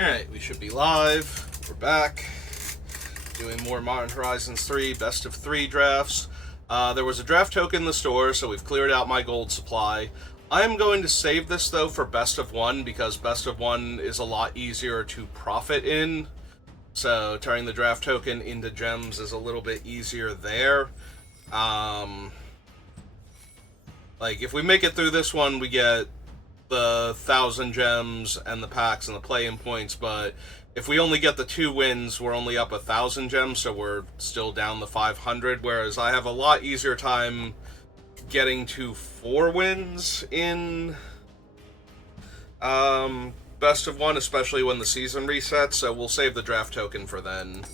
Alright, we should be live. We're back. Doing more Modern Horizons 3 best of 3 drafts. There was a draft token in the store, so we've cleared out my gold supply. I'm going to save this, though, for best of 1, because best of 1 is a lot easier to profit in. So turning the draft token into gems is a little bit easier there. Like, if we make it through this one, we get the 1,000 gems and the packs and the play-in points, but if we only get the 2 wins, we're only up 1,000 gems, so we're still down the 500, whereas I have a lot easier time getting to 4 wins in best of 1, especially when the season resets, so we'll save the draft token for then.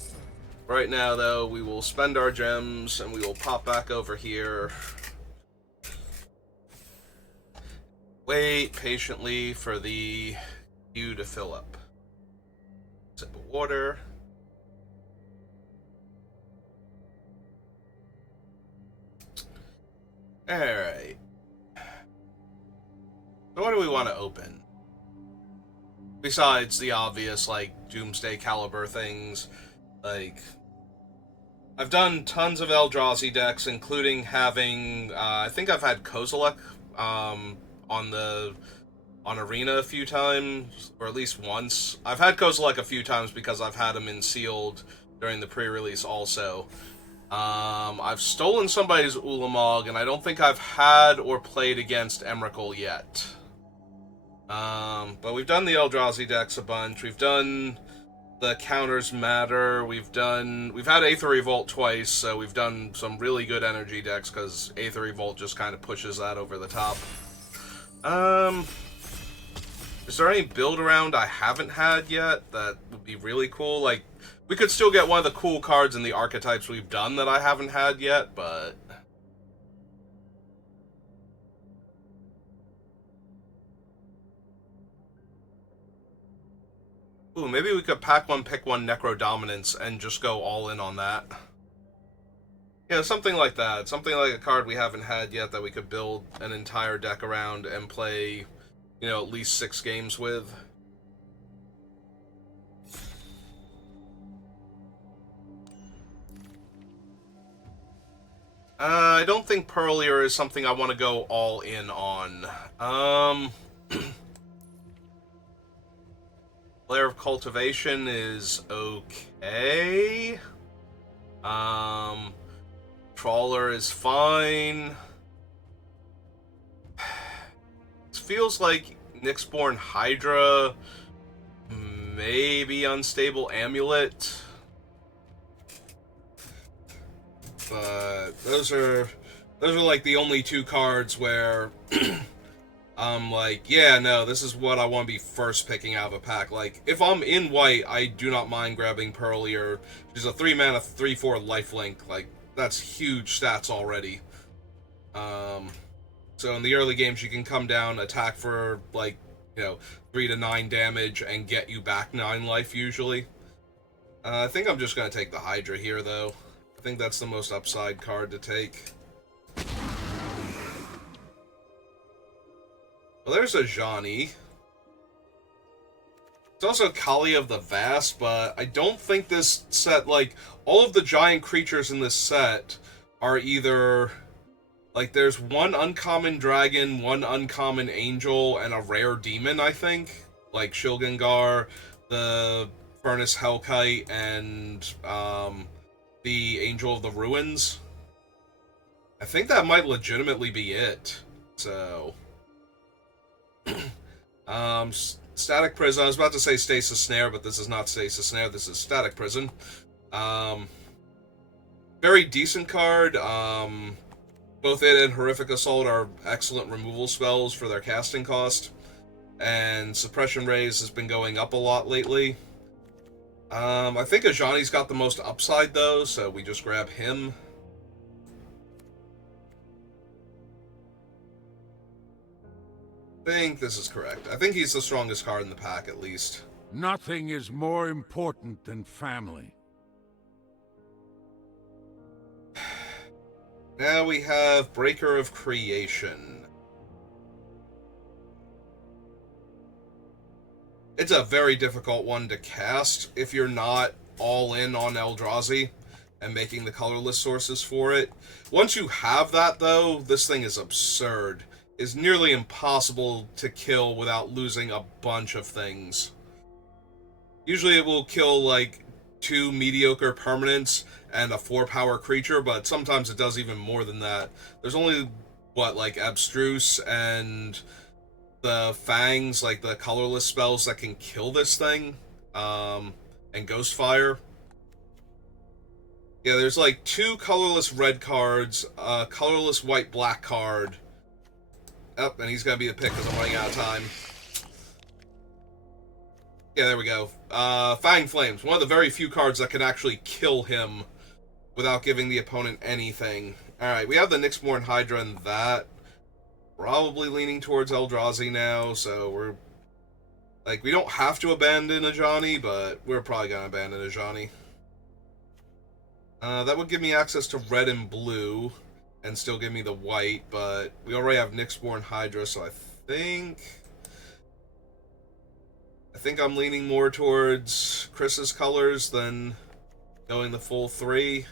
Right now, though, we will spend our gems, and we will pop back over here. Wait patiently for the queue to fill up. Sip of water. Alright. So what do we want to open? Besides the obvious, like, Doomsday Caliber things. Like, I've done tons of Eldrazi decks, including having, I think I've had Kozilek, on Arena a few times, or at least once. I've had Kozilek a few times because I've had him in Sealed during the pre-release also. I've stolen somebody's Ulamog, and I don't think I've had or played against Emrakul yet. But we've done the Eldrazi decks a bunch. We've done the Counters Matter. We've had Aether Revolt twice, so we've done some really good energy decks, because Aether Revolt just kind of pushes that over the top. Is there any build around I haven't had yet that would be really cool? Like, we could still get one of the cool cards in the archetypes we've done that I haven't had yet, but... Ooh, maybe we could pack one, pick one Necro Dominance and just go all in on that. Yeah, something like that. Something like a card we haven't had yet that we could build an entire deck around and play, you know, at least 6 games with. I don't think Pearlier is something I want to go all in on. Lair of Cultivation is okay. Trawler is fine. It feels like Nyxborn Hydra, maybe Unstable Amulet. But those are like the only 2 cards where I'm like, yeah, no, this is what I want to be first picking out of a pack. Like, if I'm in white, I do not mind grabbing Pearlier. She's a 3-mana, 3/4 lifelink. Like, that's huge stats already. So in the early games, you can come down, attack for, like, you know, 3 to 9 damage, and get you back 9 life, usually. I think I'm just going to take the Hydra here, though. I think that's the most upside card to take. Well, there's a Johnny. It's also Kali of the Vast, but I don't think this set, like, all of the giant creatures in this set are either, like, there's one uncommon dragon, one uncommon angel, and a rare demon, I think. Like Shilgengar, the Furnace Hellkite, and, the Angel of the Ruins. I think that might legitimately be it. So... Static Prison. I was about to say Stasis Snare, but this is not Stasis Snare. This is Static Prison. Very decent card. Both it and Horrific Assault are excellent removal spells for their casting cost. And Suppression Raise has been going up a lot lately. I think Ajani's got the most upside, though, so we just grab him. I think this is correct. I think he's the strongest card in the pack, at least. Nothing is more important than family. Now we have Breaker of Creation. It's a very difficult one to cast if you're not all in on Eldrazi and making the colorless sources for it. Once you have that, though, this thing is absurd. It's nearly impossible to kill without losing a bunch of things. Usually it will kill, like, 2 mediocre permanents and a 4-power creature, but sometimes it does even more than that. There's only, what, like, Abstruse and the Fangs, like the colorless spells that can kill this thing, and Ghostfire. Yeah, there's like 2 colorless red cards, a colorless white-black card. Oh, and he's gonna be the pick because I'm running out of time. Yeah, there we go. Fang Flames, one of the very few cards that can actually kill him without giving the opponent anything. Alright, we have the Nyxborn Hydra and that. Probably leaning towards Eldrazi now, so we're... Like, we don't have to abandon Ajani, but we're probably gonna abandon Ajani. That would give me access to red and blue, and still give me the white, but we already have Nyxborn Hydra, so I think I'm leaning more towards Chris's colors than going the full 3. In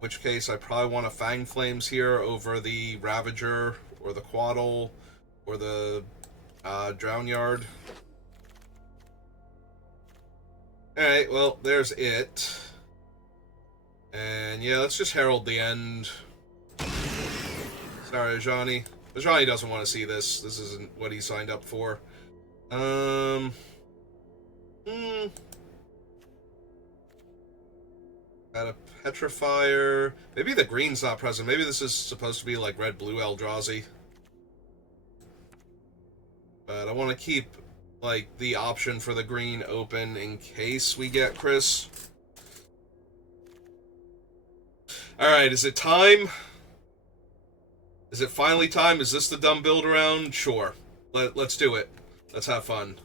which case, I probably want a Fang Flames here over the Ravager, or the Quaddle, or the Drownyard. Alright, well, there's it. And yeah, let's just herald the end. Sorry, Ajani. Ajani doesn't want to see this. This isn't what he signed up for. Got a Petrifier. Maybe the green's not present. Maybe this is supposed to be like red-blue Eldrazi. But I want to keep, like, the option for the green open in case we get Chris. Alright, is it time? Is it finally time? Is this the dumb build around? Sure. Let's do it. Let's have fun.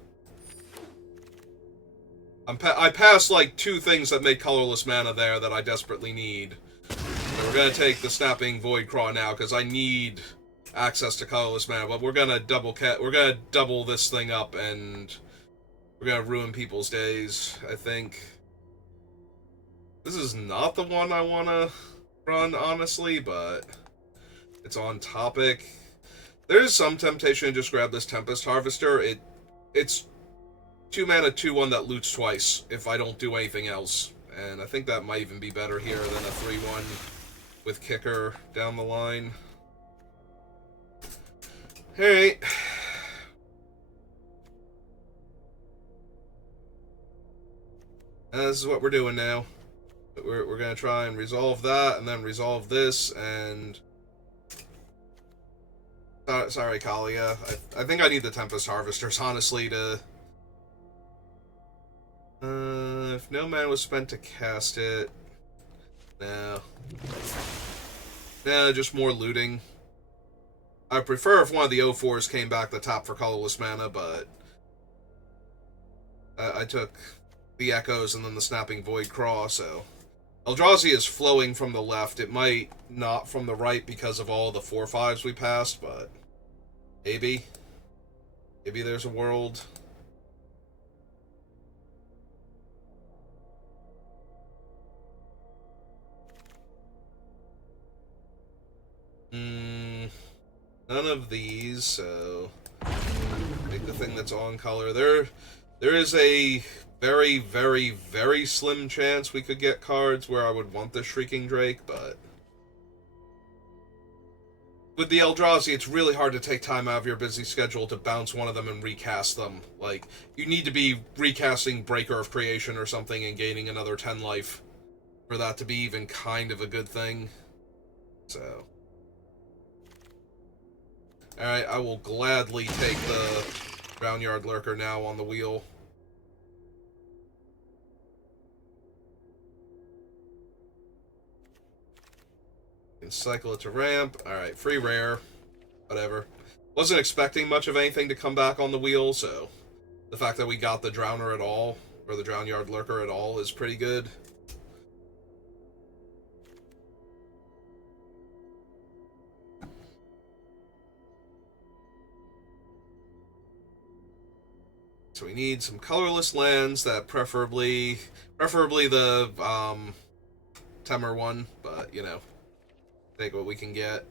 I passed, like, 2 things that make colorless mana there that I desperately need. So we're gonna take the Snapping Voidcraw now, because I need access to colorless mana, but we're gonna double this thing up, and we're gonna ruin people's days, I think. This is not the one I wanna run, honestly, but it's on topic. There is some temptation to just grab this Tempest Harvester. It's 2 mana, 2/1 that loots twice if I don't do anything else. And I think that might even be better here than a 3/1 with Kicker down the line. Alright. This is what we're doing now. We're gonna try and resolve that, and then resolve this, and... sorry, Kalia. I think I need the Tempest Harvesters, honestly, to... if no mana was spent to cast it... No. No, just more looting. I prefer if one of the O4s came back the top for colorless mana, but... I took the Echoes and then the Snapping Voidcraw, so... Eldrazi is flowing from the left. It might not from the right because of all the 4/5s we passed, but... Maybe. Maybe there's a world... None of these, so... Make the thing that's on color. There is a very, very, very slim chance we could get cards where I would want the Shrieking Drake, but... With the Eldrazi, it's really hard to take time out of your busy schedule to bounce one of them and recast them. Like, you need to be recasting Breaker of Creation or something and gaining another 10 life for that to be even kind of a good thing. So... Alright, I will gladly take the Drownyard Lurker now on the wheel. Can cycle it to ramp. Alright, free rare. Whatever. Wasn't expecting much of anything to come back on the wheel, so the fact that we got the Drowner at all, or the Drownyard Lurker at all, is pretty good. So we need some colorless lands that preferably the Temur one, but you know, take what we can get.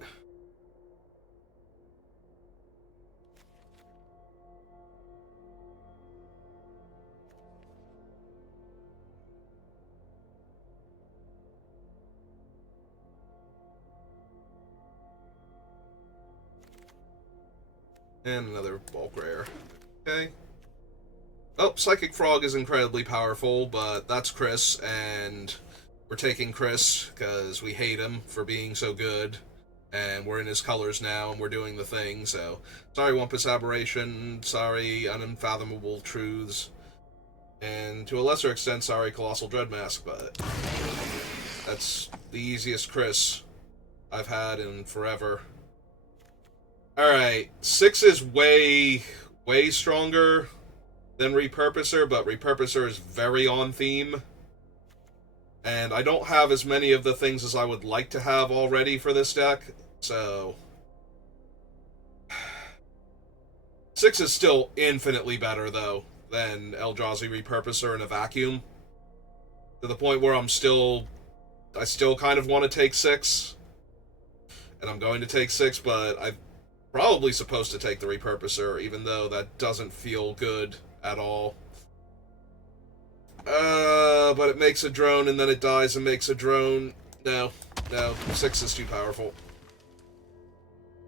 And another bulk rare. Okay. Oh, Psychic Frog is incredibly powerful, but that's Chris, and we're taking Chris because we hate him for being so good, and we're in his colors now, and we're doing the thing, so... Sorry, Wumpus Aberration, sorry, Unfathomable Truths, and to a lesser extent, sorry, Colossal Dreadmask, but... That's the easiest Chris I've had in forever. Alright, 6 is way stronger than Repurposer, but Repurposer is very on theme. And I don't have as many of the things as I would like to have already for this deck, so... 6 is still infinitely better, though, than Eldrazi Repurposer in a vacuum. To the point where I still kind of want to take 6. And I'm going to take 6, but I'm probably supposed to take the Repurposer, even though that doesn't feel good at all. But it makes a drone, and then it dies and makes a drone. No, 6 is too powerful.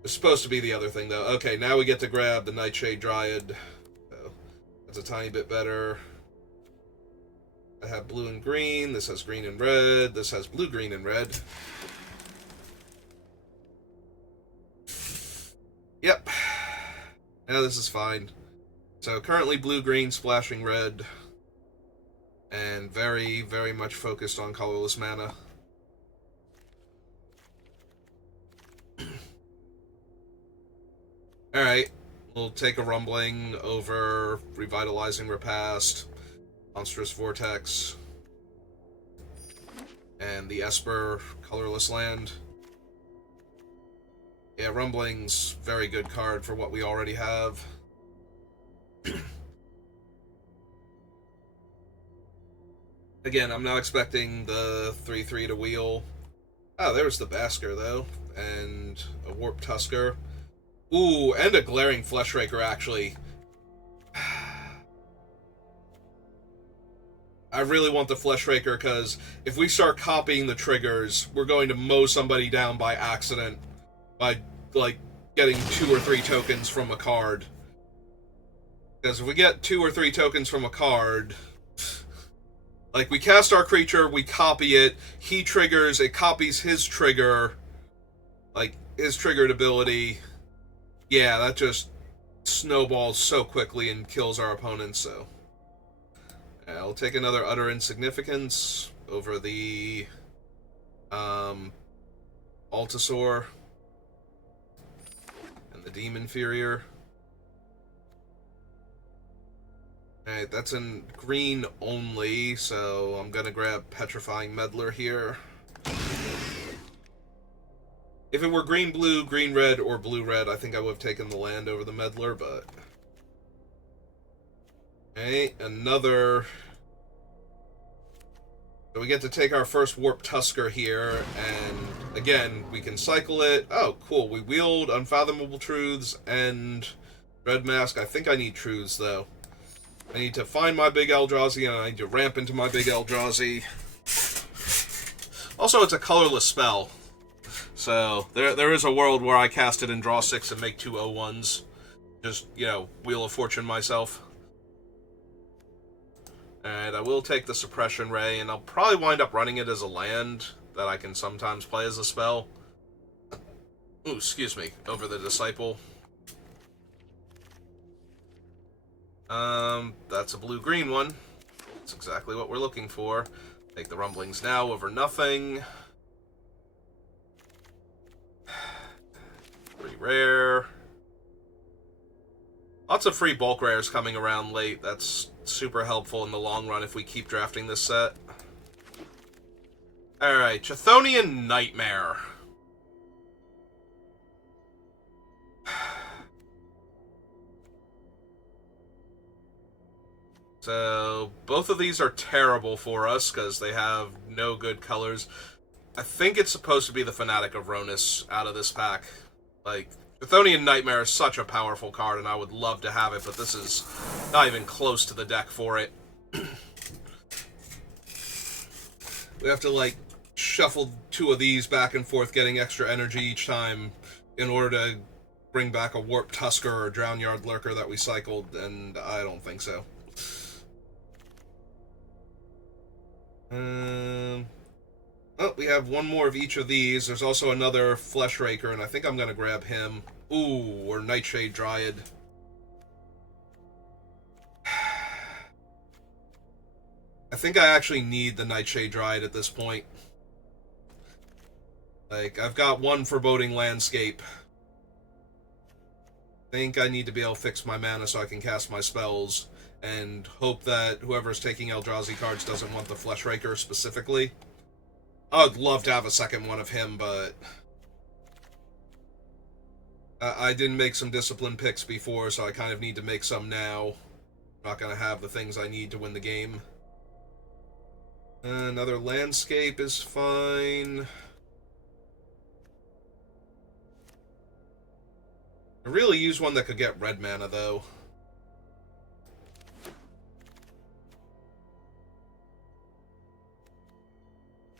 It's supposed to be the other thing, though. Okay, now we get to grab the Nightshade Dryad. So, that's a tiny bit better. I have blue and green. This has green and red. This has blue, green, and red. Yep. Now this is fine. So currently blue, green, splashing red. And very, very much focused on colorless mana. Alright. We'll take a Rumbling over Revitalizing Repast, Monstrous Vortex, and the Esper colorless land. Yeah, Rumbling's very good card for what we already have. Again, I'm not expecting the 3/3 to wheel. Oh, there's the Basker, though. And a Warp Tusker. Ooh, and a Glaring Fleshraker, actually. I really want the Fleshraker, because if we start copying the triggers, we're going to mow somebody down by accident. By, like, getting 2 or 3 tokens from a card. Because if we get 2 or 3 tokens from a card... Like, we cast our creature, we copy it, he triggers, it copies his trigger, like, his triggered ability. Yeah, that just snowballs so quickly and kills our opponents, so... Yeah, I'll take another Utter Insignificance over the, Altasaur and the Demon Inferior. Alright, that's in green only, so I'm gonna grab Petrifying Meddler here. If it were green-blue, green-red, or blue-red, I think I would have taken the land over the Meddler, but... Okay, another... So we get to take our first Warp Tusker here, and again, we can cycle it. Oh, cool, we wield Unfathomable Truths and Red Mask. I think I need Truths, though. I need to find my big Eldrazi, and I need to ramp into my big Eldrazi. Also, it's a colorless spell. So, there is a world where I cast it and draw 6 and make 2 0-1s. Just, you know, Wheel of Fortune myself. And I will take the Suppression Ray, and I'll probably wind up running it as a land that I can sometimes play as a spell. Ooh, excuse me, over the Disciple. That's a blue-green one. That's exactly what we're looking for. Take the Rumblings now over nothing. Pretty rare. Lots of free bulk rares coming around late. That's super helpful in the long run if we keep drafting this set. Alright, Chthonian Nightmare. So, both of these are terrible for us, because they have no good colors. I think it's supposed to be the Fanatic of Ronus out of this pack. Like, Chthonian Nightmare is such a powerful card, and I would love to have it, but this is not even close to the deck for it. We have to, like, shuffle two of these back and forth, getting extra energy each time in order to bring back a Warp Tusker or Drown Yard Lurker that we cycled, and I don't think so. Oh, we have one more of each of these. There's also another Flesh Raker, and I think I'm going to grab him. Ooh, or Nightshade Dryad. I think I actually need the Nightshade Dryad at this point. Like, I've got one Foreboding Landscape. I think I need to be able to fix my mana so I can cast my spells, and hope that whoever's taking Eldrazi cards doesn't want the Flesh Raker specifically. I would love to have a second one of him, but I didn't make some discipline picks before, so I kind of need to make some now. I'm not going to have the things I need to win the game. Another Landscape is fine. I really use one that could get red mana, though.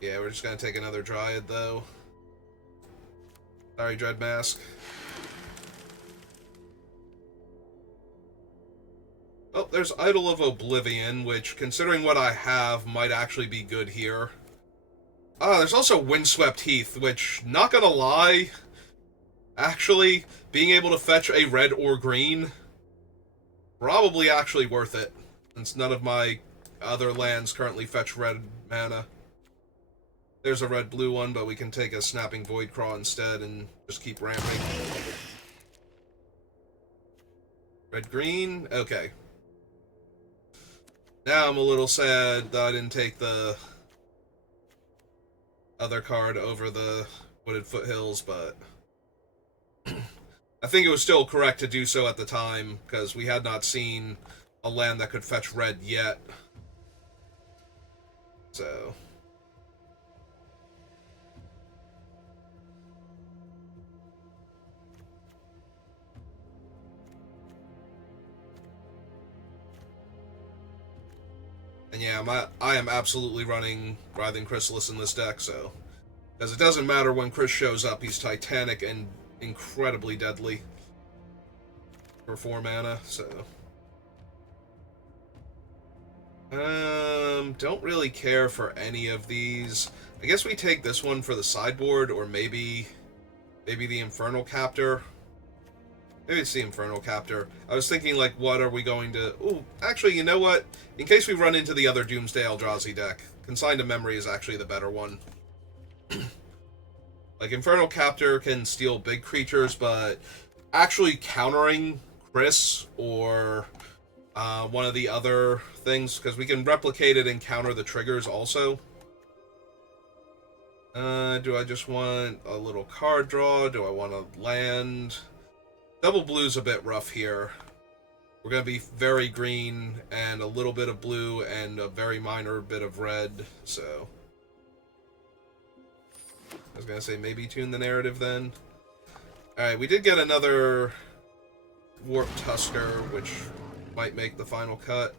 Yeah, we're just gonna take another Dryad, though. Sorry, Dread Mask. Oh, there's Idol of Oblivion, which, considering what I have, might actually be good here. There's also Windswept Heath, which, not gonna lie, actually, being able to fetch a red or green, probably actually worth it, since none of my other lands currently fetch red mana. There's a red-blue one, but we can take a Snapping Voidcraw instead and just keep ramping. Red-green? Okay. Now I'm a little sad that I didn't take the other card over the Wooded Foothills, but I think it was still correct to do so at the time, because we had not seen a land that could fetch red yet. So... And yeah, I am absolutely running Writhing Chrysalis in this deck, so... Because it doesn't matter when Chris shows up, he's Titanic and incredibly deadly. For 4 mana, so... Don't really care for any of these. I guess we take this one for the sideboard, or maybe the Infernal Captor. Maybe it's the Infernal Captor. I was thinking, like, what are we going to... Ooh, actually, you know what? In case we run into the other Doomsday Eldrazi deck, Consigned to Memory is actually the better one. Like, Infernal Captor can steal big creatures, but actually countering Chris or one of the other things, because we can replicate it and counter the triggers also. Do I just want a little card draw? Do I want to land? Double blue's a bit rough here. We're going to be very green and a little bit of blue and a very minor bit of red, so... I was going to say maybe tune the narrative then. Alright, we did get another Warp Tusker, which might make the final cut.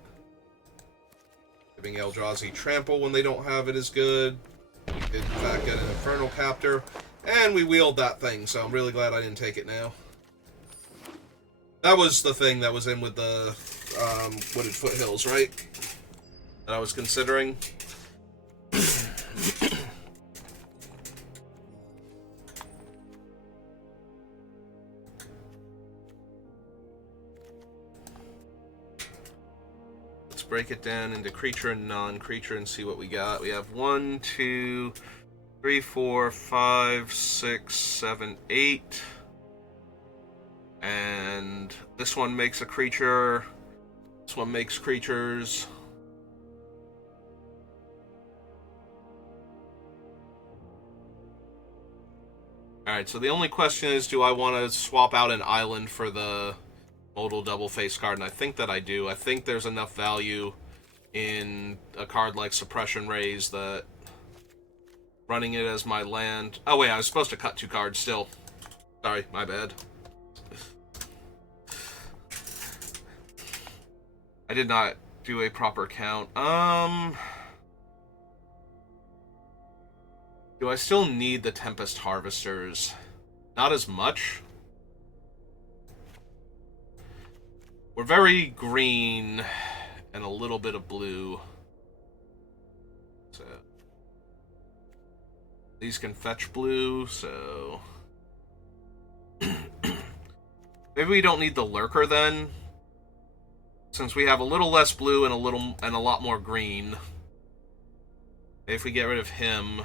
Giving Eldrazi Trample when they don't have it is good. We did in fact get an Infernal Captor, and we wheeled that thing, so I'm really glad I didn't take it now. That was the thing that was in with the Wooded Foothills, right? That I was considering. Let's break it down into creature and non-creature and see what we got. We have 1, 2, 3, 4, 5, 6, 7, 8. And this one makes a creature. This one makes creatures. Alright, so the only question is, do I want to swap out an island for the Modal double face card, and I think that I do. I think there's enough value in a card like Suppression Raise that running it as my land... Oh wait, I was supposed to cut 2 cards still. Sorry, my bad. I did not do a proper count. Do I still need the Tempest Harvesters? Not as much. We're very green and a little bit of blue. So these can fetch blue, so maybe we don't need the Lurker then, since we have a little less blue and a lot more green. If we get rid of him,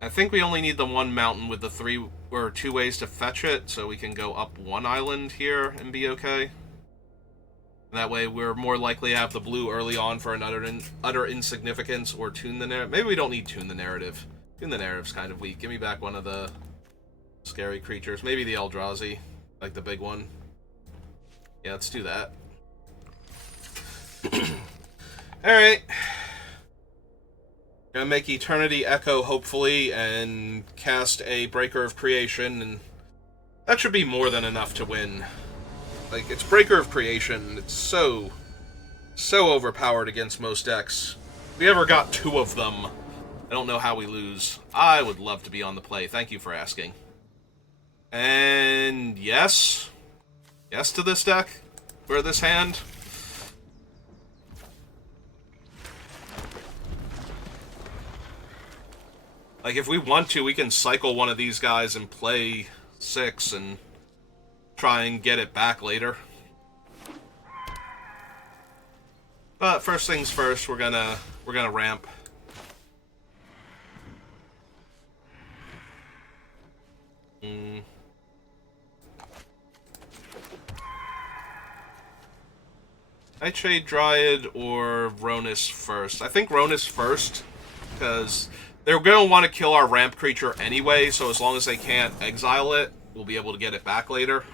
I think we only need the 1 mountain with the 3 or 2 ways to fetch it, so we can go up 1 island here and be okay. That way we're more likely to have the blue early on for an utter insignificance, or tune the narrative. Maybe we don't need tune the narrative. Tune the narrative's kind of weak. Give me back one of the scary creatures. Maybe the Eldrazi, like the big one. Yeah, let's do that. Alright. Gonna make Eternity Echo, hopefully, and cast a Breaker of Creation, and that should be more than enough to win. Like, it's Breaker of Creation, it's so overpowered against most decks. If we ever got 2 of them, I don't know how we lose. I would love to be on the play. Thank you for asking. And yes. Yes to this deck? For this hand? Like, if we want to, we can cycle one of these guys and play 6 and try and get it back later. But first things first, we're gonna ramp. Nightshade Dryad or Ronus first. I think Ronus first, because they're going to want to kill our ramp creature anyway, so as long as they can't exile it, we'll be able to get it back later.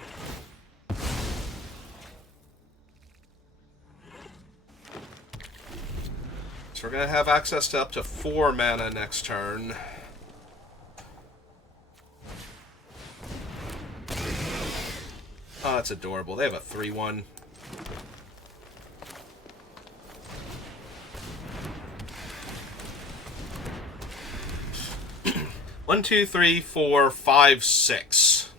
So we're going to have access to up to 4 mana next turn. Oh, that's adorable. They have a 3/1. One, 2, 3, 4, 5, 6.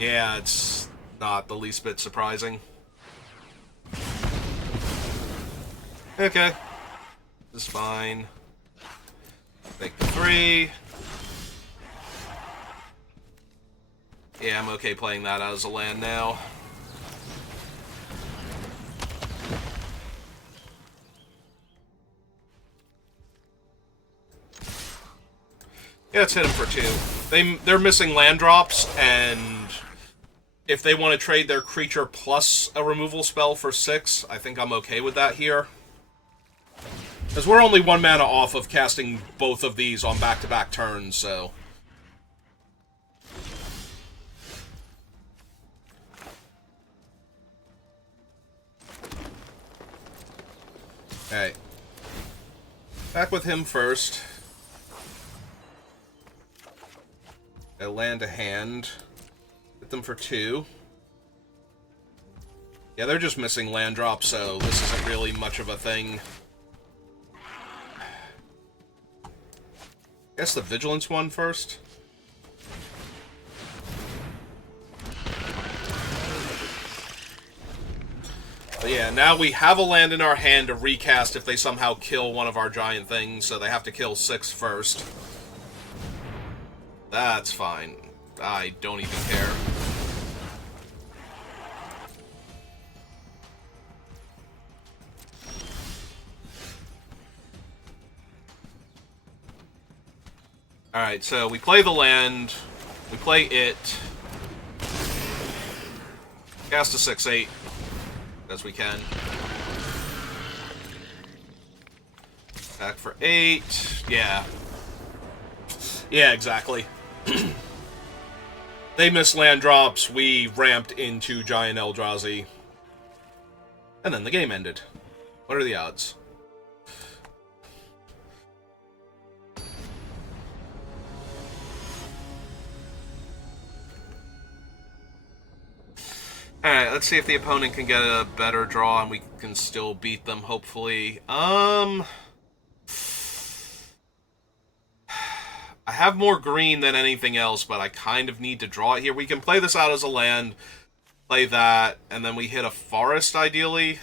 Yeah, it's not the least bit surprising. Okay. This is fine. Make the 3. Yeah, I'm okay playing that as a land now. Yeah, let's hit them for 2. They're missing land drops, and if they want to trade their creature plus a removal spell for 6, I think I'm okay with that here. Because we're only 1 mana off of casting both of these on back-to-back turns, so... Alright. Back with him first. I land a hand. Hit them for 2. Yeah, they're just missing land drops, so this isn't really much of a thing. Guess the Vigilance one first. But yeah, now we have a land in our hand to recast if they somehow kill one of our giant things, so they have to kill 6 first. That's fine. I don't even care. Alright, so we play the land, we play it, cast a 6/8, as we can. Back for 8, yeah. Yeah, exactly. They missed land drops, we ramped into Giant Eldrazi, and then the game ended. What are the odds? Alright, let's see if the opponent can get a better draw and we can still beat them, hopefully. I have more green than anything else, but I kind of need to draw it here. We can play this out as a land, play that, and then we hit a forest, ideally.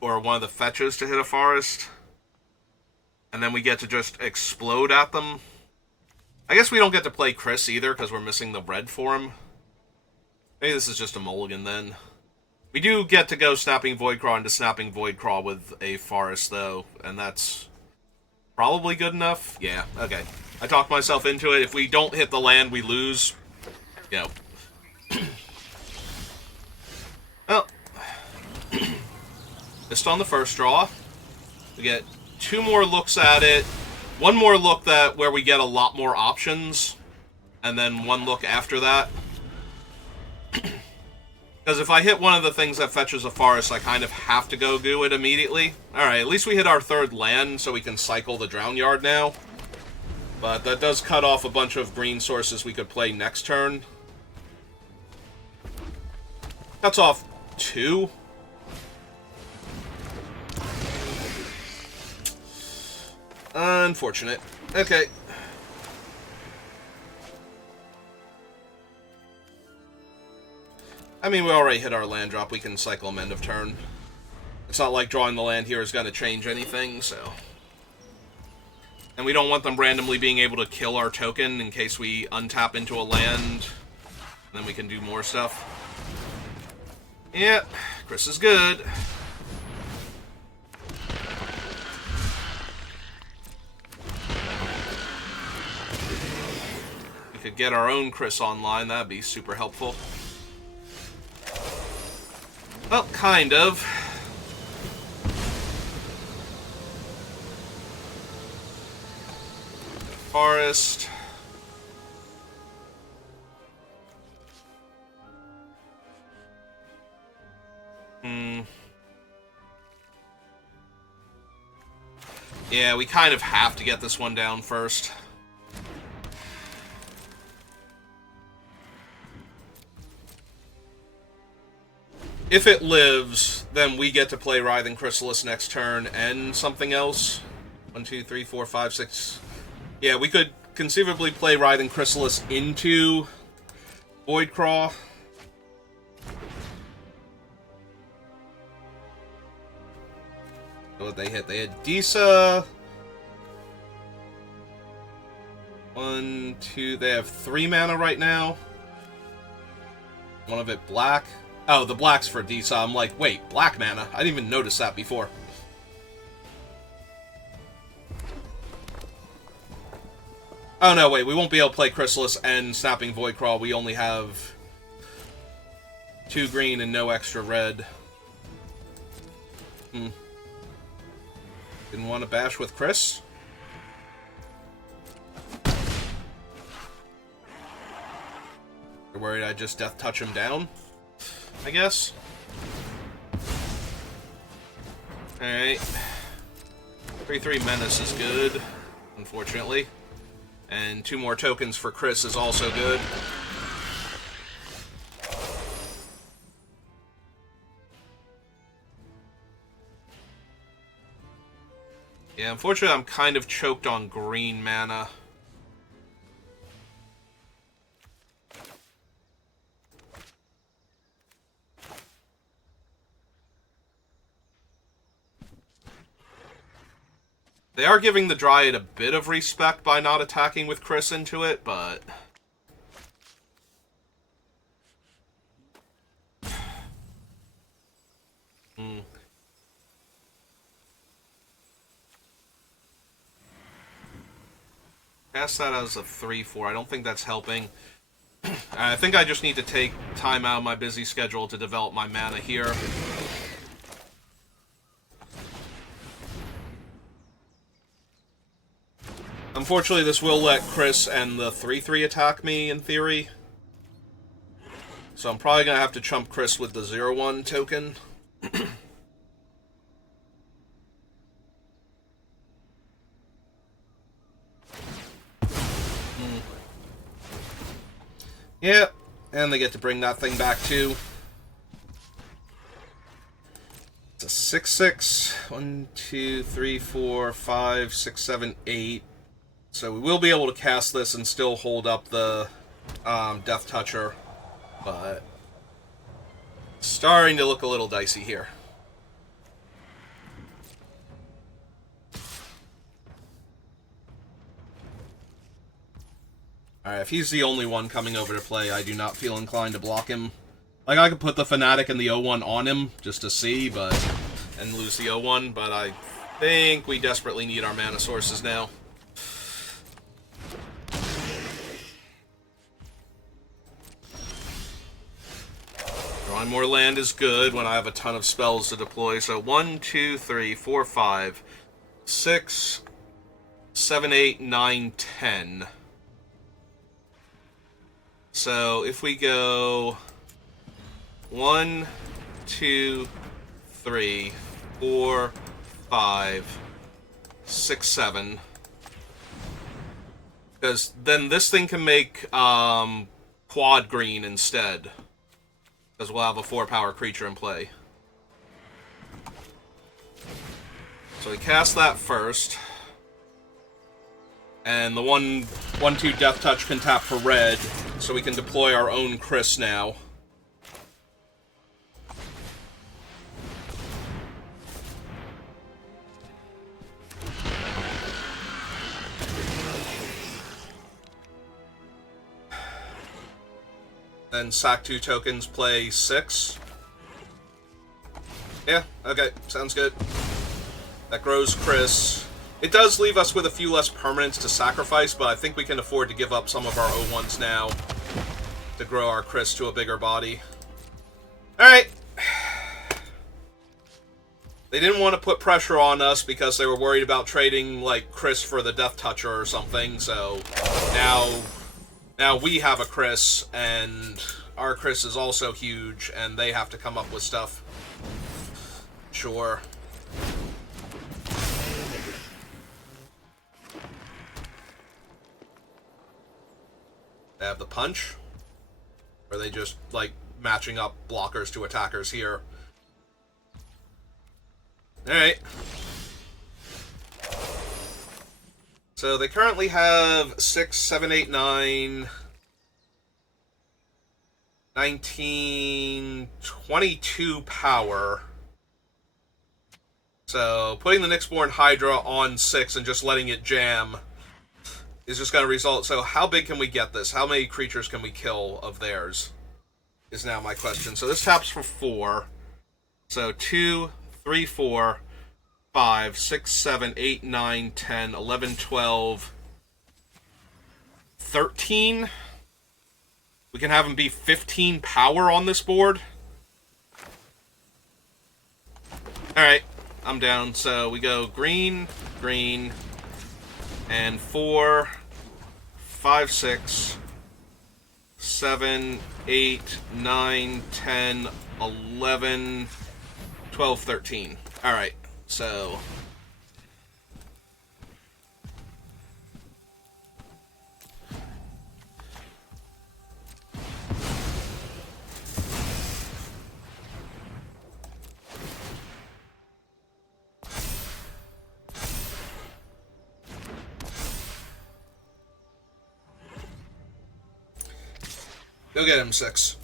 Or one of the fetches to hit a forest. And then we get to just explode at them. I guess we don't get to play Chris either, because we're missing the red for him. Maybe this is just a mulligan then. We do get to go Snapping Voidcraw into Snapping Voidcraw with a forest, though, and that's probably good enough. Yeah, okay. I talked myself into it. If we don't hit the land, we lose. You know. Well. Missed on the first draw. We get 2 more looks at it. 1 more look where we get a lot more options. And then 1 look after that. Because if I hit one of the things that fetches a forest, I kind of have to go goo it immediately. Alright, at least we hit our 3rd land, so we can cycle the Drown Yard now. But that does cut off a bunch of green sources we could play next turn. Cuts off 2. Unfortunate. Okay. I mean, we already hit our land drop. We can cycle them end of turn. It's not like drawing the land here is going to change anything, so... And we don't want them randomly being able to kill our token in case we untap into a land. Then we can do more stuff. Yep, Chris is good. We could get our own Chris online. That'd be super helpful. Well, kind of. Forest. Yeah, we kind of have to get this one down first. If it lives, then we get to play Writhing Chrysalis next turn and something else. 1, 2, 3, 4, 5, 6. Yeah, we could conceivably play Writhing Chrysalis into Voidcraw. What they hit? They hit Disa. 1, 2. They have 3 mana right now. One of it black. Oh, the black's for Disa. I'm like, wait, black mana? I didn't even notice that before. Oh, no, wait. We won't be able to play Chrysalis and Snapping Voidcraw. We only have 2 green and no extra red. Didn't want to bash with Chris? You're worried I'd just death touch him down? I guess. Alright. 3/3 Menace is good, unfortunately. And 2 more tokens for Chris is also good. Yeah, unfortunately I'm kind of choked on green mana. They are giving the Dryad a bit of respect by not attacking with Chris into it, but... Cast that as a 3/4. I don't think that's helping. I think I just need to take time out of my busy schedule to develop my mana here. Unfortunately, this will let Chris and the 3/3 attack me, in theory. So I'm probably going to have to chump Chris with the 0/1 token. Yeah, and they get to bring that thing back too. It's a 6/6. 1, 2, 3, 4, 5, 6, 7, 8. So we will be able to cast this and still hold up the Death Toucher, but starting to look a little dicey here. Alright, if he's the only one coming over to play, I do not feel inclined to block him. Like, I could put the Fanatic and the 0/1 on him, just to see, and lose the 0/1, but I think we desperately need our mana sources now. Drawing more land is good when I have a ton of spells to deploy, so 1, 2, 3, 4, 5, 6, 7, 8, 9, 10. So if we go 1, 2, 3, 4, 5, 6, 7, because then this thing can make quad green instead, because we'll have a 4-power creature in play. So we cast that first. And the 1/2 Death Touch can tap for red, so we can deploy our own Chris now. Then sack 2 tokens, play 6. Yeah, okay, sounds good. That grows Chris. It does leave us with a few less permanents to sacrifice, but I think we can afford to give up some of our 0/1s now to grow our Chris to a bigger body. Alright. They didn't want to put pressure on us because they were worried about trading, like, Chris for the Death Toucher or something, so now we have a Chris, and our Chris is also huge, and they have to come up with stuff. Sure. They have the punch? Or are they just, like, matching up blockers to attackers here? Alright. So they currently have 6, 7, 8, 9, 19, 22 power. So putting the Nyxborn Hydra on 6 and just letting it jam is just going to result. So how big can we get this? How many creatures can we kill of theirs? Is now my question. So this taps for 4. So 2, 3, 4, 5, 6, 7, 8, 9, 10, 11, 12, 13. We can have him be 15 power on this board. Alright, I'm down. So we go green, green, and 4, 5, 6, 7, 8, 9, 10, 11, 12, 13. Alright, so go get him, 6.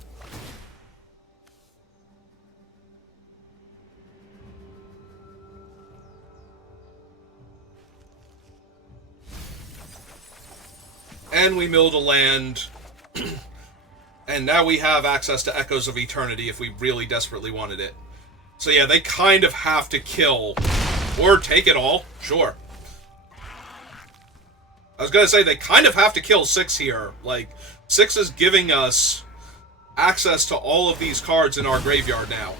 And we milled a land. And now we have access to Echoes of Eternity if we really desperately wanted it. So yeah, they kind of have to kill. Or take it all. Sure. I was gonna say, they kind of have to kill 6 here. Like, 6 is giving us access to all of these cards in our graveyard now.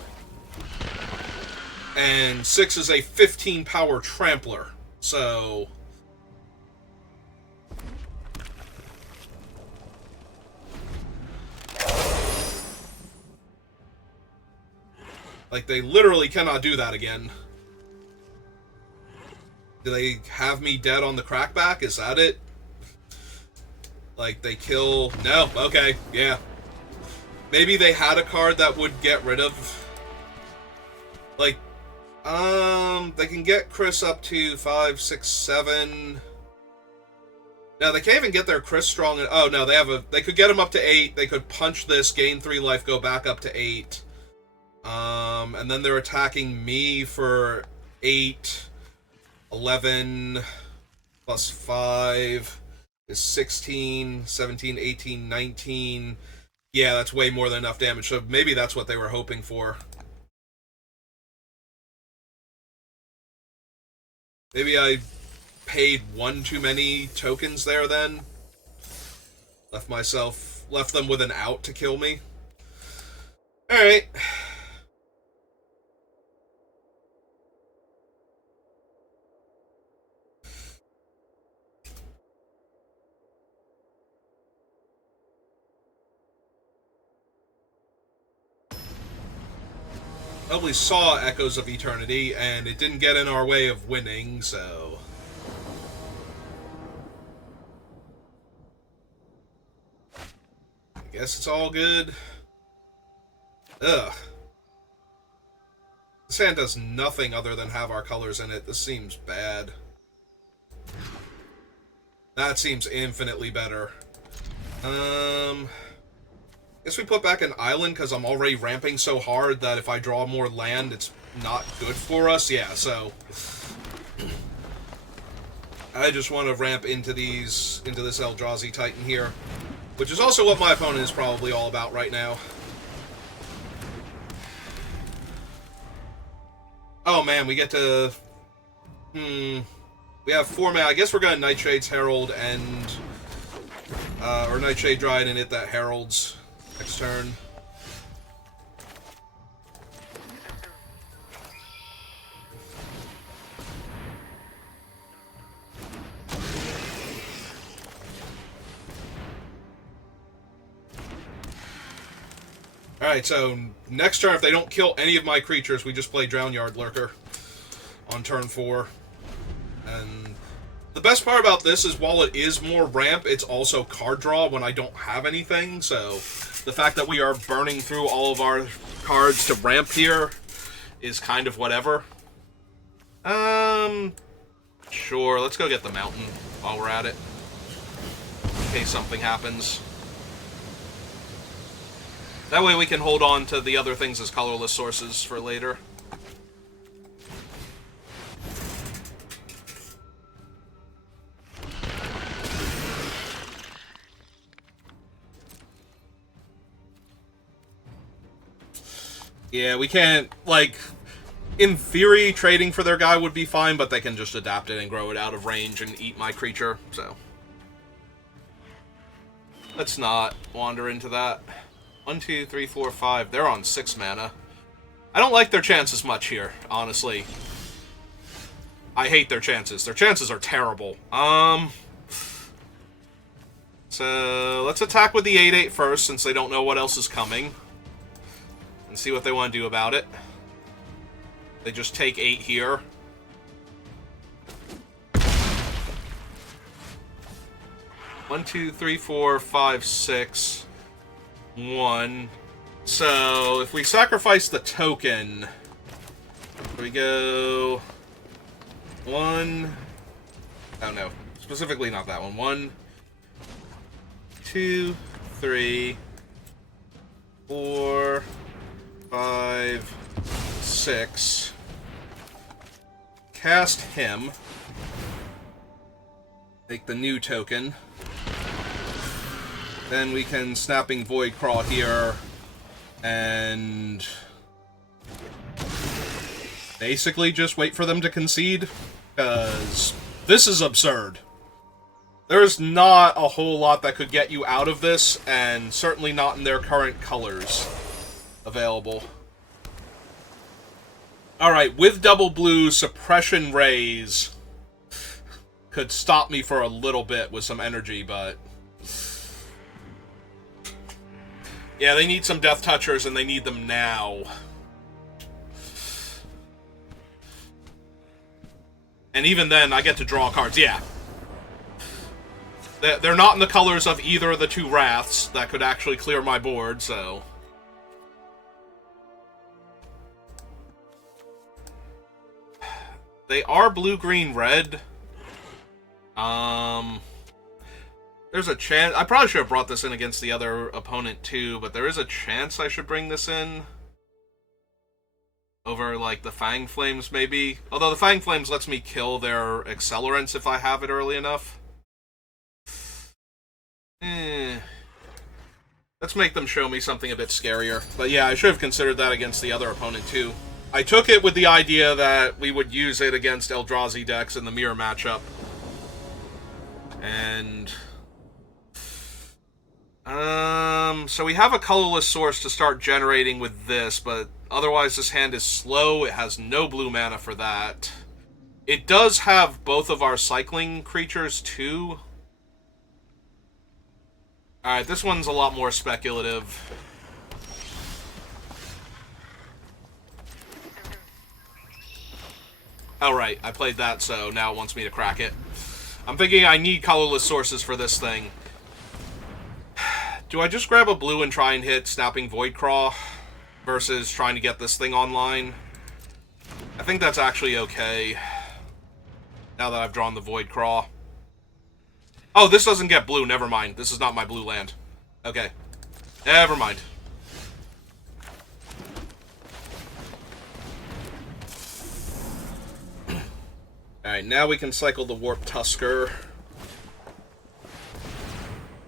And 6 is a 15 power trampler. So Like, they literally cannot do that again. Do they have me dead on the crackback? Is that it? Like, they kill... No, okay, yeah. Maybe they had a card that would get rid of... Like, they can get Chris up to 5, 6, 7... No, they can't even get their Chris strong... Oh, no, they could get him up to 8. They could punch this, gain 3 life, go back up to 8. And then they're attacking me for 8, 11, plus 5 is 16, 17, 18, 19. Yeah, that's way more than enough damage, so maybe that's what they were hoping for. Maybe I paid one too many tokens there then. Left them with an out to kill me. Alright. Well, we saw Echoes of Eternity, and it didn't get in our way of winning, so... I guess it's all good. Ugh. This hand does nothing other than have our colors in it. This seems bad. That seems infinitely better. Guess we put back an island because I'm already ramping so hard that if I draw more land, it's not good for us. Yeah, so I just want to ramp into this Eldrazi Titan here, which is also what my opponent is probably all about right now. Oh man, we get to... We have 4 mana. I guess we're going to Nightshade's Herald and... or Nightshade Dryad and it that heralds next turn. Alright, so next turn, if they don't kill any of my creatures, we just play Drownyard Lurker on turn 4. And the best part about this is while it is more ramp, it's also card draw when I don't have anything, so the fact that we are burning through all of our cards to ramp here is kind of whatever. Sure, let's go get the mountain while we're at it, in case something happens. That way we can hold on to the other things as colorless sources for later. Yeah, we can't, like, in theory, trading for their guy would be fine, but they can just adapt it and grow it out of range and eat my creature, so. Let's not wander into that. 1, 2, 3, 4, 5. They're on 6 mana. I don't like their chances much here, honestly. I hate their chances. Their chances are terrible. So, let's attack with the 8/8 first, since they don't know what else is coming. And see what they want to do about it. They just take 8 here. One, 2, 3, 4, 5, 6. 1. So, if we sacrifice the token, we go 1. Oh no, specifically not that one. 1, 2, 3, 4, 5, 6. Cast him. Take the new token. Then we can Snapping Voidcraw here, and basically just wait for them to concede, because this is absurd. There's not a whole lot that could get you out of this, and certainly not in their current colors available. Alright, with double blue, Suppression Rays could stop me for a little bit with some energy, but... yeah, they need some Death Touchers, and they need them now. And even then, I get to draw cards. Yeah. They're not in the colors of either of the two Wraths that could actually clear my board, so... They are blue, green, red. There's a chance... I probably should have brought this in against the other opponent, too, but there is a chance I should bring this in. Over, like, the Fang Flames, maybe. Although the Fang Flames lets me kill their accelerants if I have it early enough. Let's make them show me something a bit scarier. But yeah, I should have considered that against the other opponent, too. I took it with the idea that we would use it against Eldrazi decks in the mirror matchup. And... so we have a colorless source to start generating with this, but otherwise this hand is slow. It has no blue mana for that. It does have both of our cycling creatures, too. Alright, this one's a lot more speculative. Oh, right, I played that, so now it wants me to crack it. I'm thinking I need colorless sources for this thing. Do I just grab a blue and try and hit Snapping Voidcraw versus trying to get this thing online? I think that's actually okay, now that I've drawn the Voidcraw. Oh, this doesn't get blue, never mind. This is not my blue land. Okay. Never mind. Alright, now we can cycle the Warp Tusker.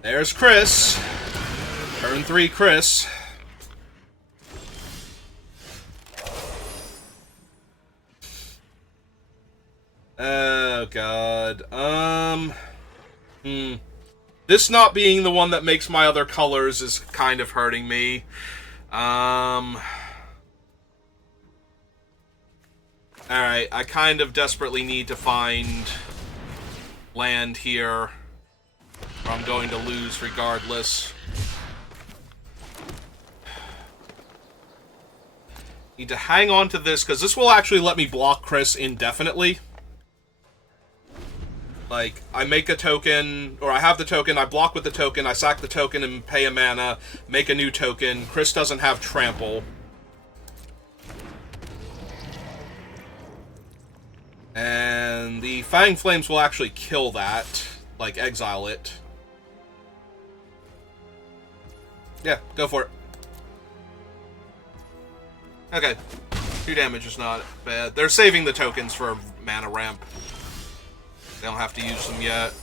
There's Chris. Turn 3, Chris. Oh, God. This not being the one that makes my other colors is kind of hurting me. Alright, I kind of desperately need to find land here, or I'm going to lose regardless. Need to hang on to this, because this will actually let me block Chris indefinitely. Like, I make a token, or I have the token, I block with the token, I sack the token and pay a mana, make a new token. Chris doesn't have trample. And the Fang Flames will actually kill that, like, exile it. Yeah, go for it. Okay, 2 damage is not bad. They're saving the tokens for mana ramp. They don't have to use them yet.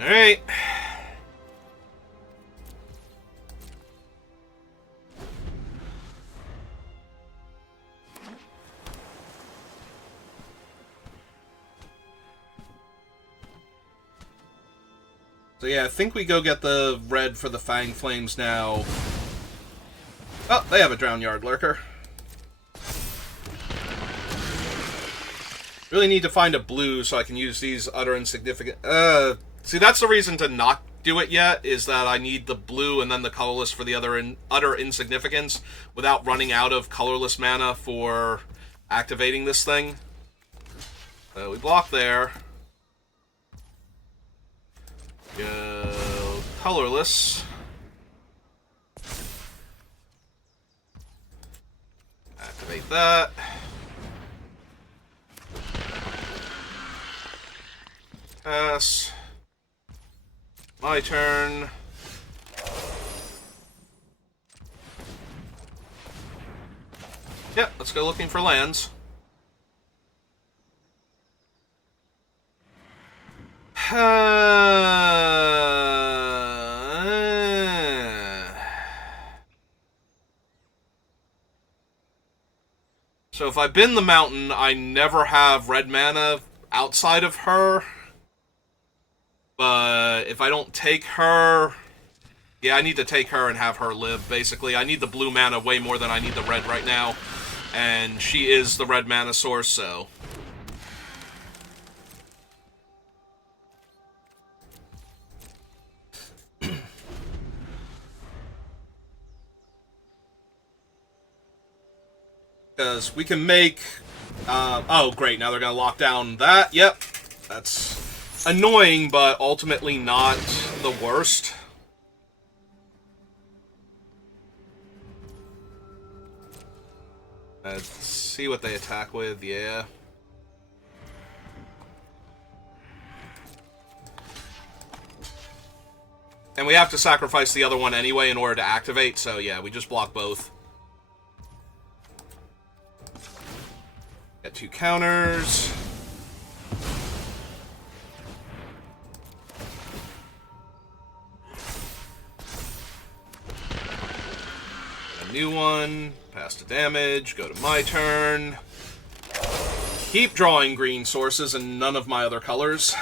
Alright. So yeah, I think we go get the red for the Fang Flames now. Oh, they have a Drown Yard Lurker. Really need to find a blue so I can use these utter insignificant... see, that's the reason to not do it yet, is that I need the blue and then the colorless for the other utter insignificance without running out of colorless mana for activating this thing. So we block there. Go colorless. Activate that. Pass. My turn. Yep, let's go looking for lands. So if I bin the mountain, I never have red mana outside of her. But if I don't take her... Yeah, I need to take her and have her live, basically. I need the blue mana way more than I need the red right now. And she is the red mana source, so... Because we can make... oh, great, now they're going to lock down that. Yep, that's annoying, but ultimately not the worst. Let's see what they attack with, yeah. And we have to sacrifice the other one anyway in order to activate, so yeah, we just block both. Get 2 counters. A new one. Pass to damage. Go to my turn. Keep drawing green sources and none of my other colors.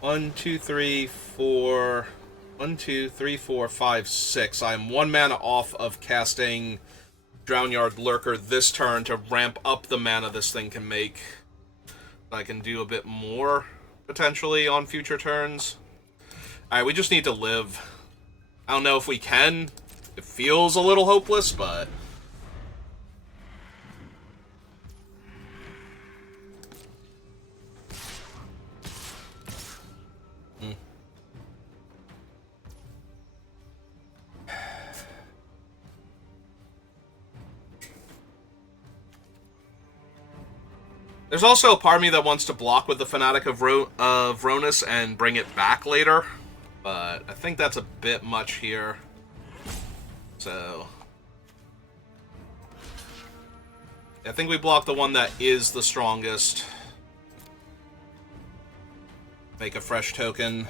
One, two, three, four. 1, 2, 3, 4, 5, 6. I'm 1 mana off of casting Drownyard Lurker this turn to ramp up the mana this thing can make. I can do a bit more, potentially, on future turns. Alright, we just need to live. I don't know if we can. It feels a little hopeless, but... There's also a part of me that wants to block with the Fanatic of Ronus and bring it back later, but I think that's a bit much here. So... I think we block the one that is the strongest. Make a fresh token.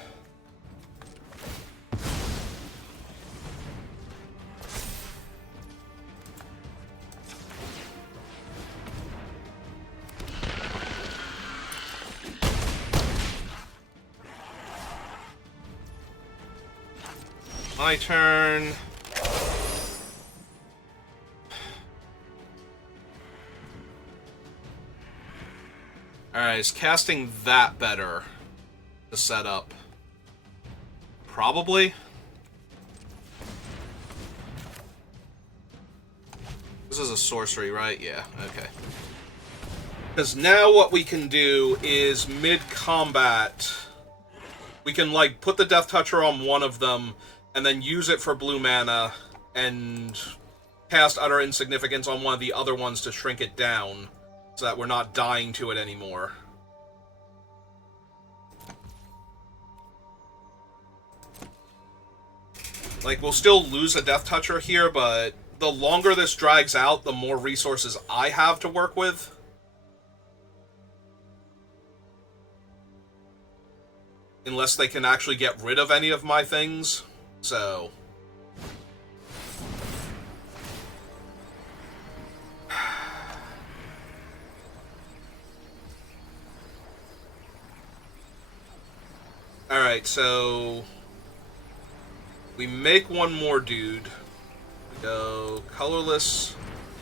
My turn. Alright, is casting that better to set up? Probably. This is a sorcery, right? Yeah, okay. Because now what we can do is mid-combat, we can, like, put the Death Toucher on one of them and then use it for blue mana and cast Utter Insignificance on one of the other ones to shrink it down so that we're not dying to it anymore. Like, we'll still lose a Death Toucher here, but the longer this drags out, the more resources I have to work with. Unless they can actually get rid of any of my things. So... Alright, so... we make one more dude. We go colorless,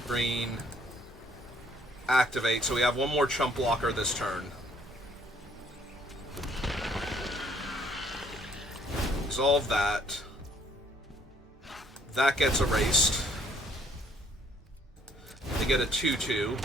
green, activate, so we have one more chump blocker this turn. Resolve that. That gets erased. They get a 2/2.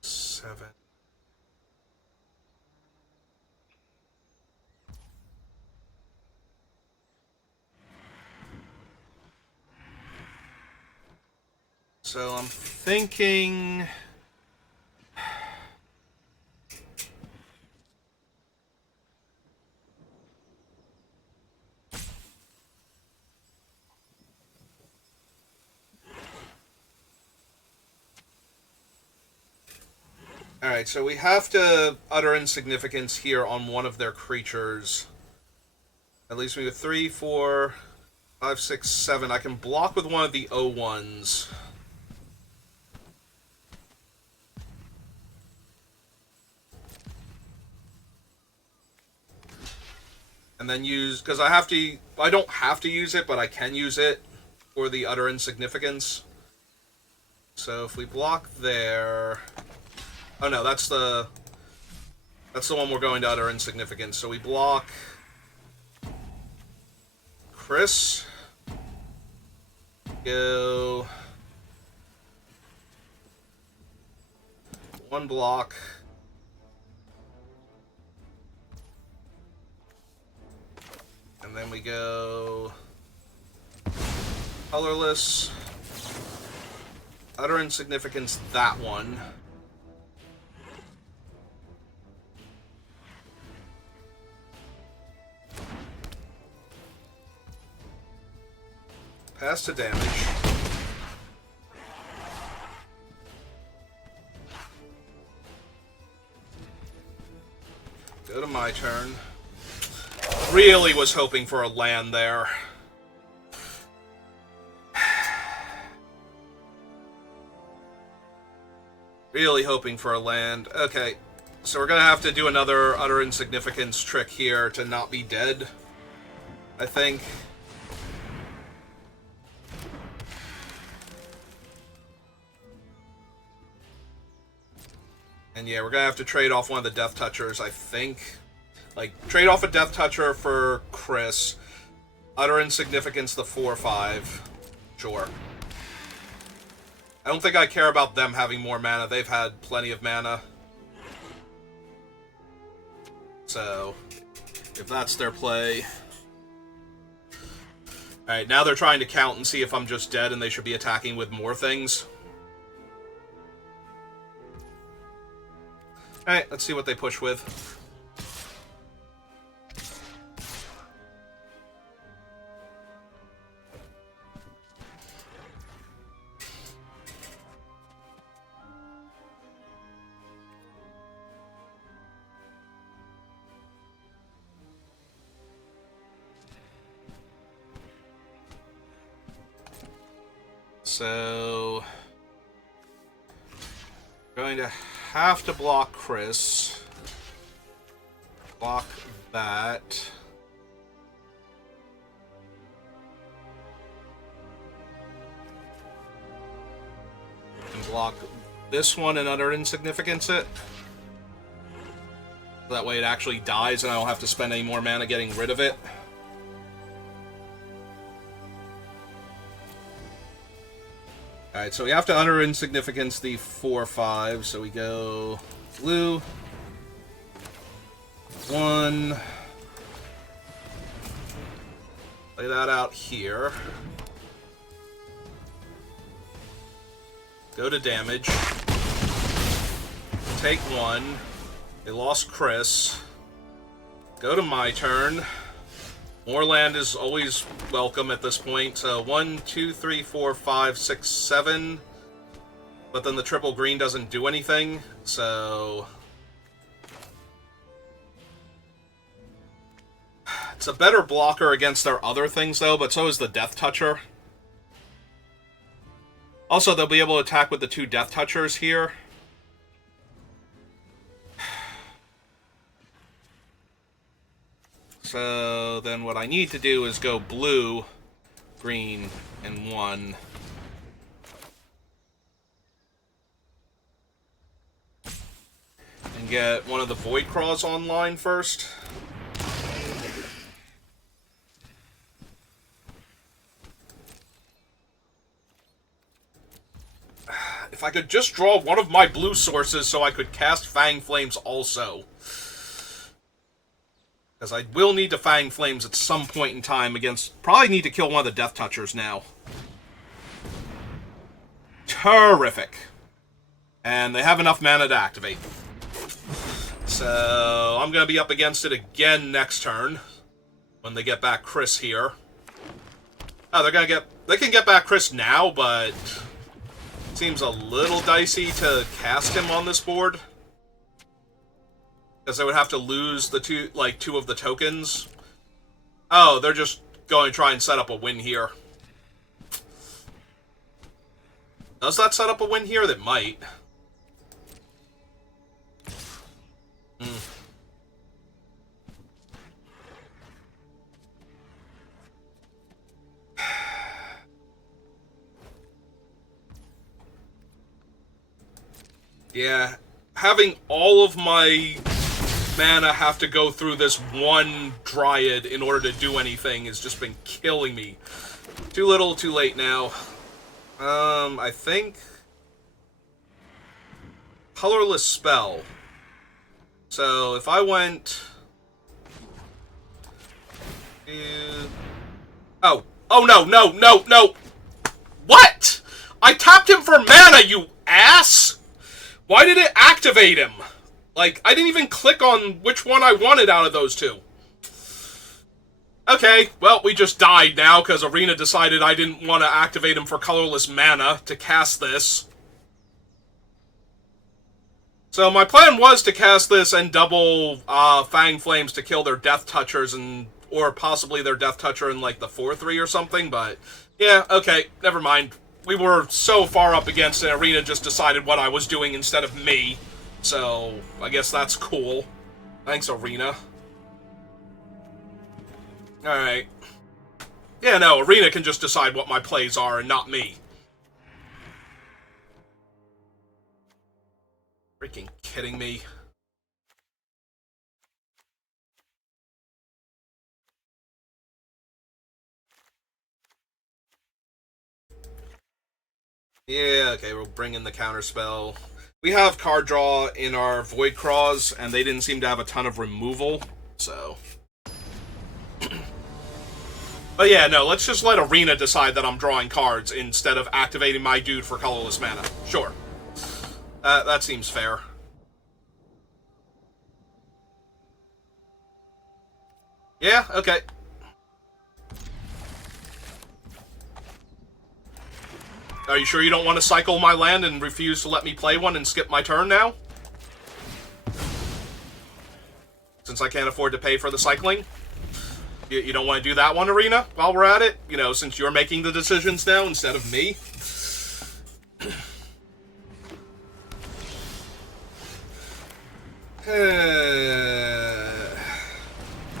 Seven. So I'm thinking... Alright, so we have to utter insignificance here on one of their creatures. That leaves me with 3, 4, 5, 6, 7. I can block with one of the O1s. And then use, because I don't have to use it, but I can use it for the utter insignificance. So if we block there, oh no, that's the one we're going to utter insignificance. So we block Chris, go one block. And then we go colorless, utter insignificance, that one. Pass to damage. Go to my turn. Really was hoping for a land there. Really hoping for a land. Okay, so we're gonna have to do another utter insignificance trick here to not be dead, I think. And yeah, we're gonna have to trade off one of the Death Touchers, I think. Like, trade off a Death Toucher for Chris. Utter insignificance the 4/5. Sure. I don't think I care about them having more mana. They've had plenty of mana. So, if that's their play. Alright, now they're trying to count and see if I'm just dead and they should be attacking with more things. Alright, let's see what they push with. So, going to have to block Chris. Block that. And block this one and utter insignificance it. That way it actually dies and I don't have to spend any more mana getting rid of it. Alright, so we have to utter insignificance the 4/5, so we go blue, 1, lay that out here, go to damage, take 1, they lost Chris, go to my turn. More land is always welcome at this point. So 1, 2, 3, 4, 5, 6, 7. But then the triple green doesn't do anything. So it's a better blocker against their other things though, but so is the Death Toucher. Also, they'll be able to attack with the 2 Death Touchers here. So then what I need to do is go blue, green, and 1. And get one of the Void Crawls online first. If I could just draw one of my blue sources so I could cast Fang Flames also. Because I will need to Fang Flames at some point in time against... Probably need to kill one of the Death Touchers now. Terrific. And they have enough mana to activate. So I'm going to be up against it again next turn. When they get back Chris here. Oh, they're going to get... They can get back Chris now, but... It seems a little dicey to cast him on this board. Because they would have to lose the 2 of the tokens. Oh, they're just going to try and set up a win here. Does that set up a win here? That might. Yeah, having all of my mana have to go through this one Dryad in order to do anything has just been killing me. Too little, too late now. I think... Colorless Spell. So, if I went... Oh. Oh, no, no, no, no! What?! I tapped him for mana, you ass! Why did it activate him? Like, I didn't even click on which one I wanted out of those two. Okay, well, we just died now, because Arena decided I didn't want to activate him for colorless mana to cast this. So my plan was to cast this and double Fang Flames to kill their Death Touchers, or possibly their Death Toucher in, like, the 4-3 or something, but... Yeah, okay, never mind. We were so far up against it, Arena just decided what I was doing instead of me. So, I guess that's cool. Thanks, Arena. Alright. Yeah, no, Arena can just decide what my plays are and not me. Freaking kidding me. Yeah, okay, we'll bring in the counterspell. We have card draw in our Void Craws, and they didn't seem to have a ton of removal, so... But yeah, no, let's just let Arena decide that I'm drawing cards instead of activating my dude for colorless mana. Sure. That seems fair. Yeah, okay. Are you sure you don't want to cycle my land and refuse to let me play one and skip my turn now? Since I can't afford to pay for the cycling? You don't want to do that one, Arena, while we're at it? You know, since you're making the decisions now instead of me?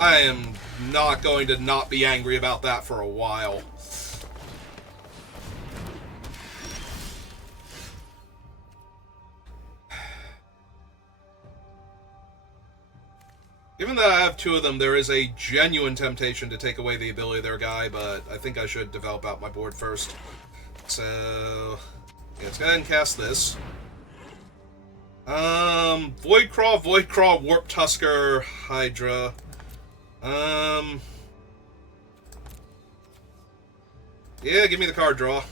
I am not going to not be angry about that for a while. Given that I have two of them, there is a genuine temptation to take away the ability of their guy, but I think I should develop out my board first. So, yeah, let's go ahead and cast this. Voidcraw, Warp Tusker, Hydra. Yeah, give me the card draw.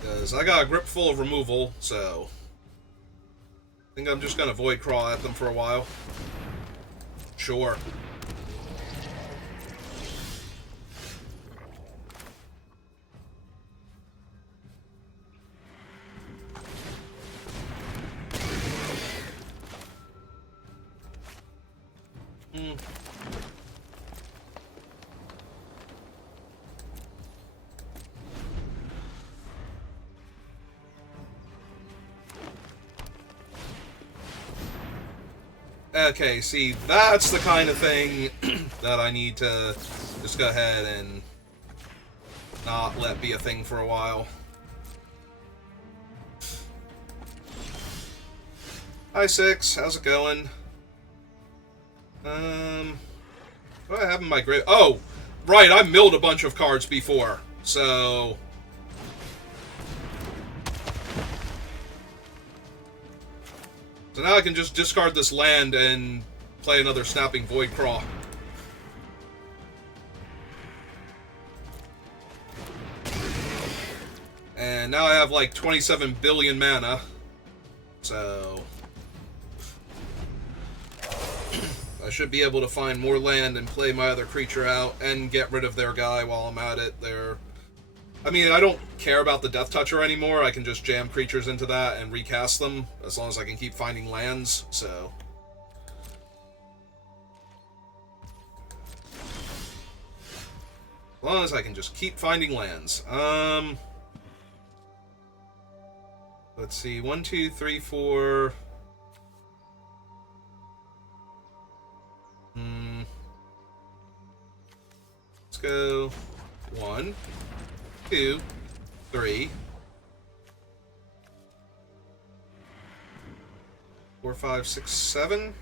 Because I got a grip full of removal, so... I think I'm just gonna Void Crawl at them for a while. Sure. Okay, see, that's the kind of thing that I need to just go ahead and not let be a thing for a while. Hi, Six. How's it going? What do I have in my grave? Oh, right, I milled a bunch of cards before, so... So now I can just discard this land and play another Snapping Void Craw. And now I have like 27 billion mana. So... I should be able to find more land and play my other creature out and get rid of their guy while I'm at it. I mean, I don't care about the Death Toucher anymore. I can just jam creatures into that and recast them, as long as I can keep finding lands, so... As long as I can just keep finding lands. Let's see, 1, 2, 3, 4... go 1, 2, 3, 4, 5, 6, 7.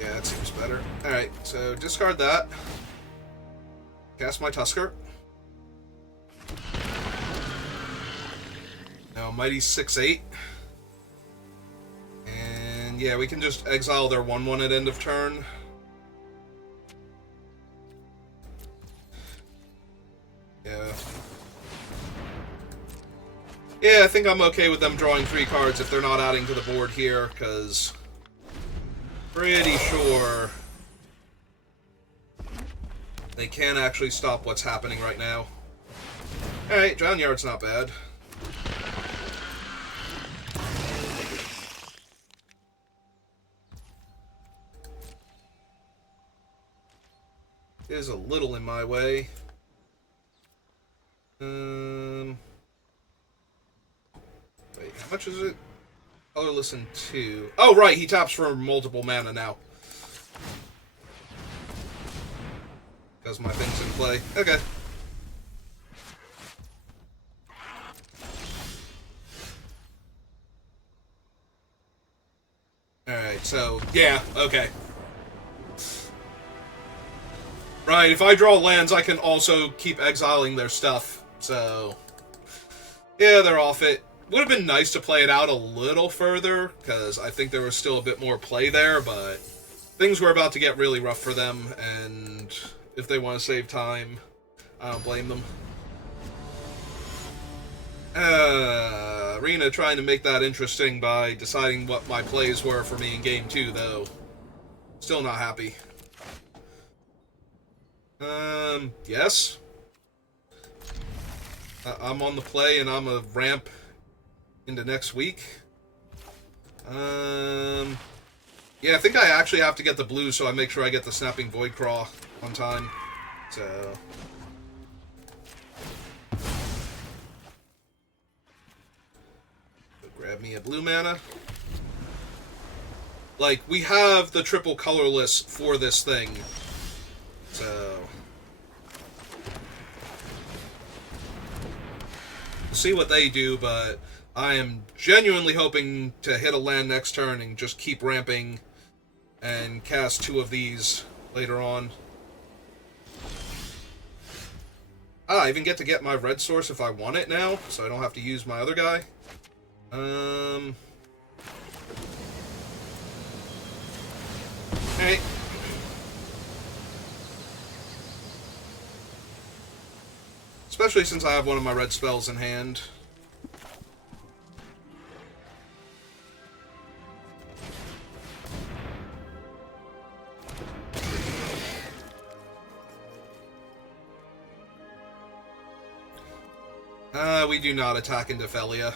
Yeah, that seems better. Alright, so discard that. Cast my Tusker. Now, Mighty 6/8. And yeah, we can just exile their 1/1 at end of turn. Yeah. Yeah, I think I'm okay with them drawing 3 cards if they're not adding to the board here, because pretty sure they can actually stop what's happening right now. Alright, Drown Yard's not bad. Is a little in my way. Wait, how much is it? Colorless in 2. Oh, right, he taps for multiple mana now. Because my thing's in play. Okay. Alright, so, yeah, okay. Right, if I draw lands, I can also keep exiling their stuff, so yeah, they're off it. Would have been nice to play it out a little further, because I think there was still a bit more play there, but things were about to get really rough for them, and if they want to save time, I don't blame them. Arena trying to make that interesting by deciding what my plays were for me in Game 2, though. Still not happy. Yes. I'm on the play, and I'm a ramp into next week. Yeah, I think I actually have to get the blue, so I make sure I get the Snapping Voidcraw on time. So grab me a blue mana. Like, we have the triple colorless for this thing. So we'll see what they do, but I am genuinely hoping to hit a land next turn and just keep ramping and cast 2 of these later on. I even get to get my red source if I want it now, so I don't have to use my other guy. Hey. Especially since I have one of my red spells in hand. We do not attack into Felia.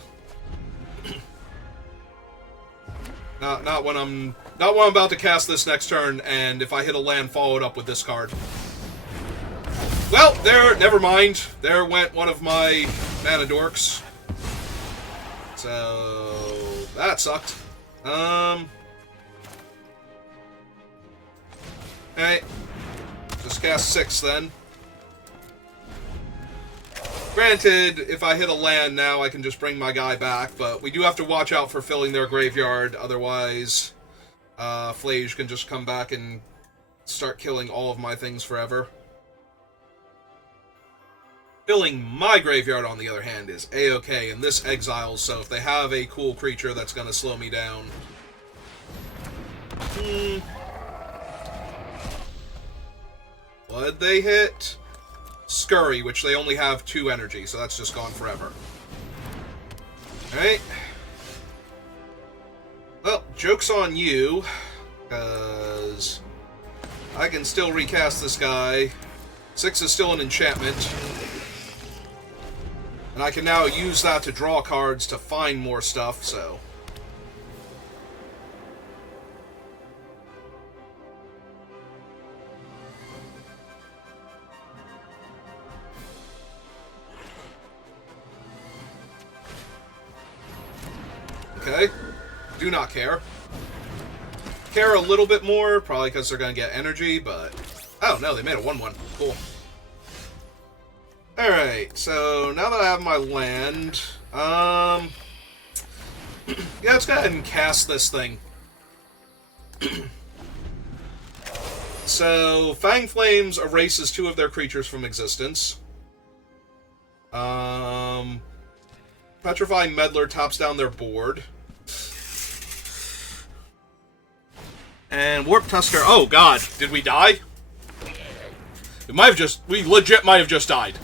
Not when I'm about to cast this next turn, and if I hit a land, follow it up with this card. Well, never mind. There went one of my mana dorks. So that sucked. Alright. Just cast 6 then. Granted, if I hit a land now, I can just bring my guy back, but we do have to watch out for filling their graveyard, otherwise Flage can just come back and start killing all of my things forever. Filling my graveyard, on the other hand, is A-okay, and this exiles, so if they have a cool creature that's going to slow me down... What'd they hit? Scurry, which they only have 2 energy, so that's just gone forever. Alright. Well, joke's on you, because I can still recast this guy. 6 is still an enchantment. And I can now use that to draw cards to find more stuff, so... Okay. Do not care. care a little bit more, probably because they're going to get energy, but... Oh, no, they made a 1-1. Cool. Alright, so now that I have my land, yeah, let's go ahead and cast this thing. So, Fang Flames erases 2 of their creatures from existence. Petrifying Meddler tops down their board. And Warp Tusker... Oh, God. Did we die? We might have just... We legit might have just died.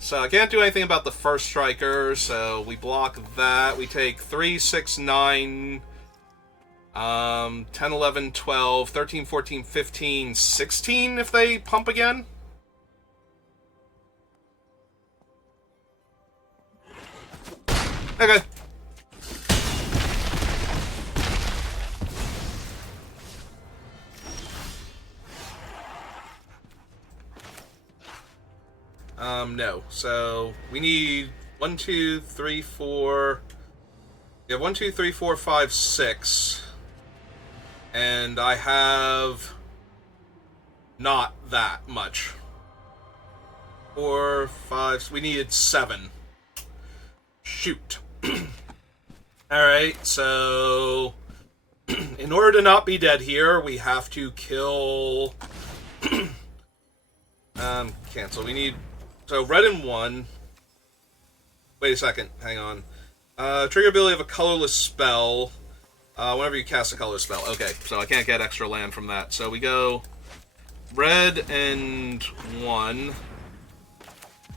So I can't do anything about the first striker, so we block that. We take 3, 6, 9... 10, 11, 12, 13, 14, 15, 16 if they pump again. Okay. No. So, we need 1, 2, 3, 4... Yeah, 1, 2, 3, 4, 5, 6... And I have not that much. 4, 5... We needed 7. Shoot. Alright, so... in order to not be dead here, we have to kill... cancel. We need... So, red and 1. Wait a second. Hang on. Trigger ability of a colorless spell... whenever you cast a color spell. Okay, so I can't get extra land from that. So we go red and 1.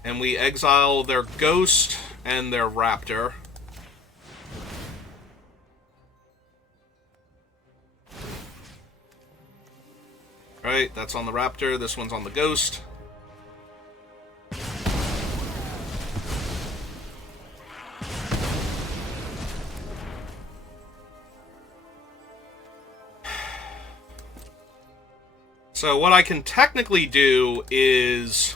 And we exile their ghost and their raptor. Right, that's on the raptor. This one's on the ghost. So what I can technically do is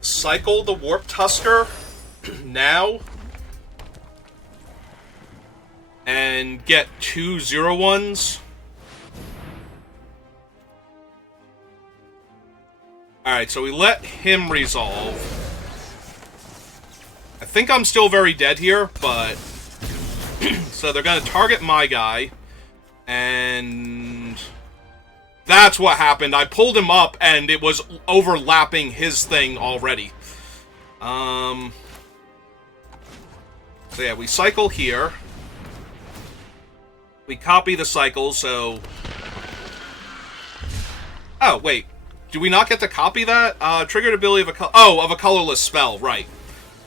cycle the Warp Tusker now and get 2 0-1s. Alright, so we let him resolve. I think I'm still very dead here, but... so they're going to target my guy, and... That's what happened. I pulled him up, and it was overlapping his thing already. So yeah, we cycle here. We copy the cycle, so... Oh, wait. Do we not get to copy that? Triggered ability of a of a colorless spell, right.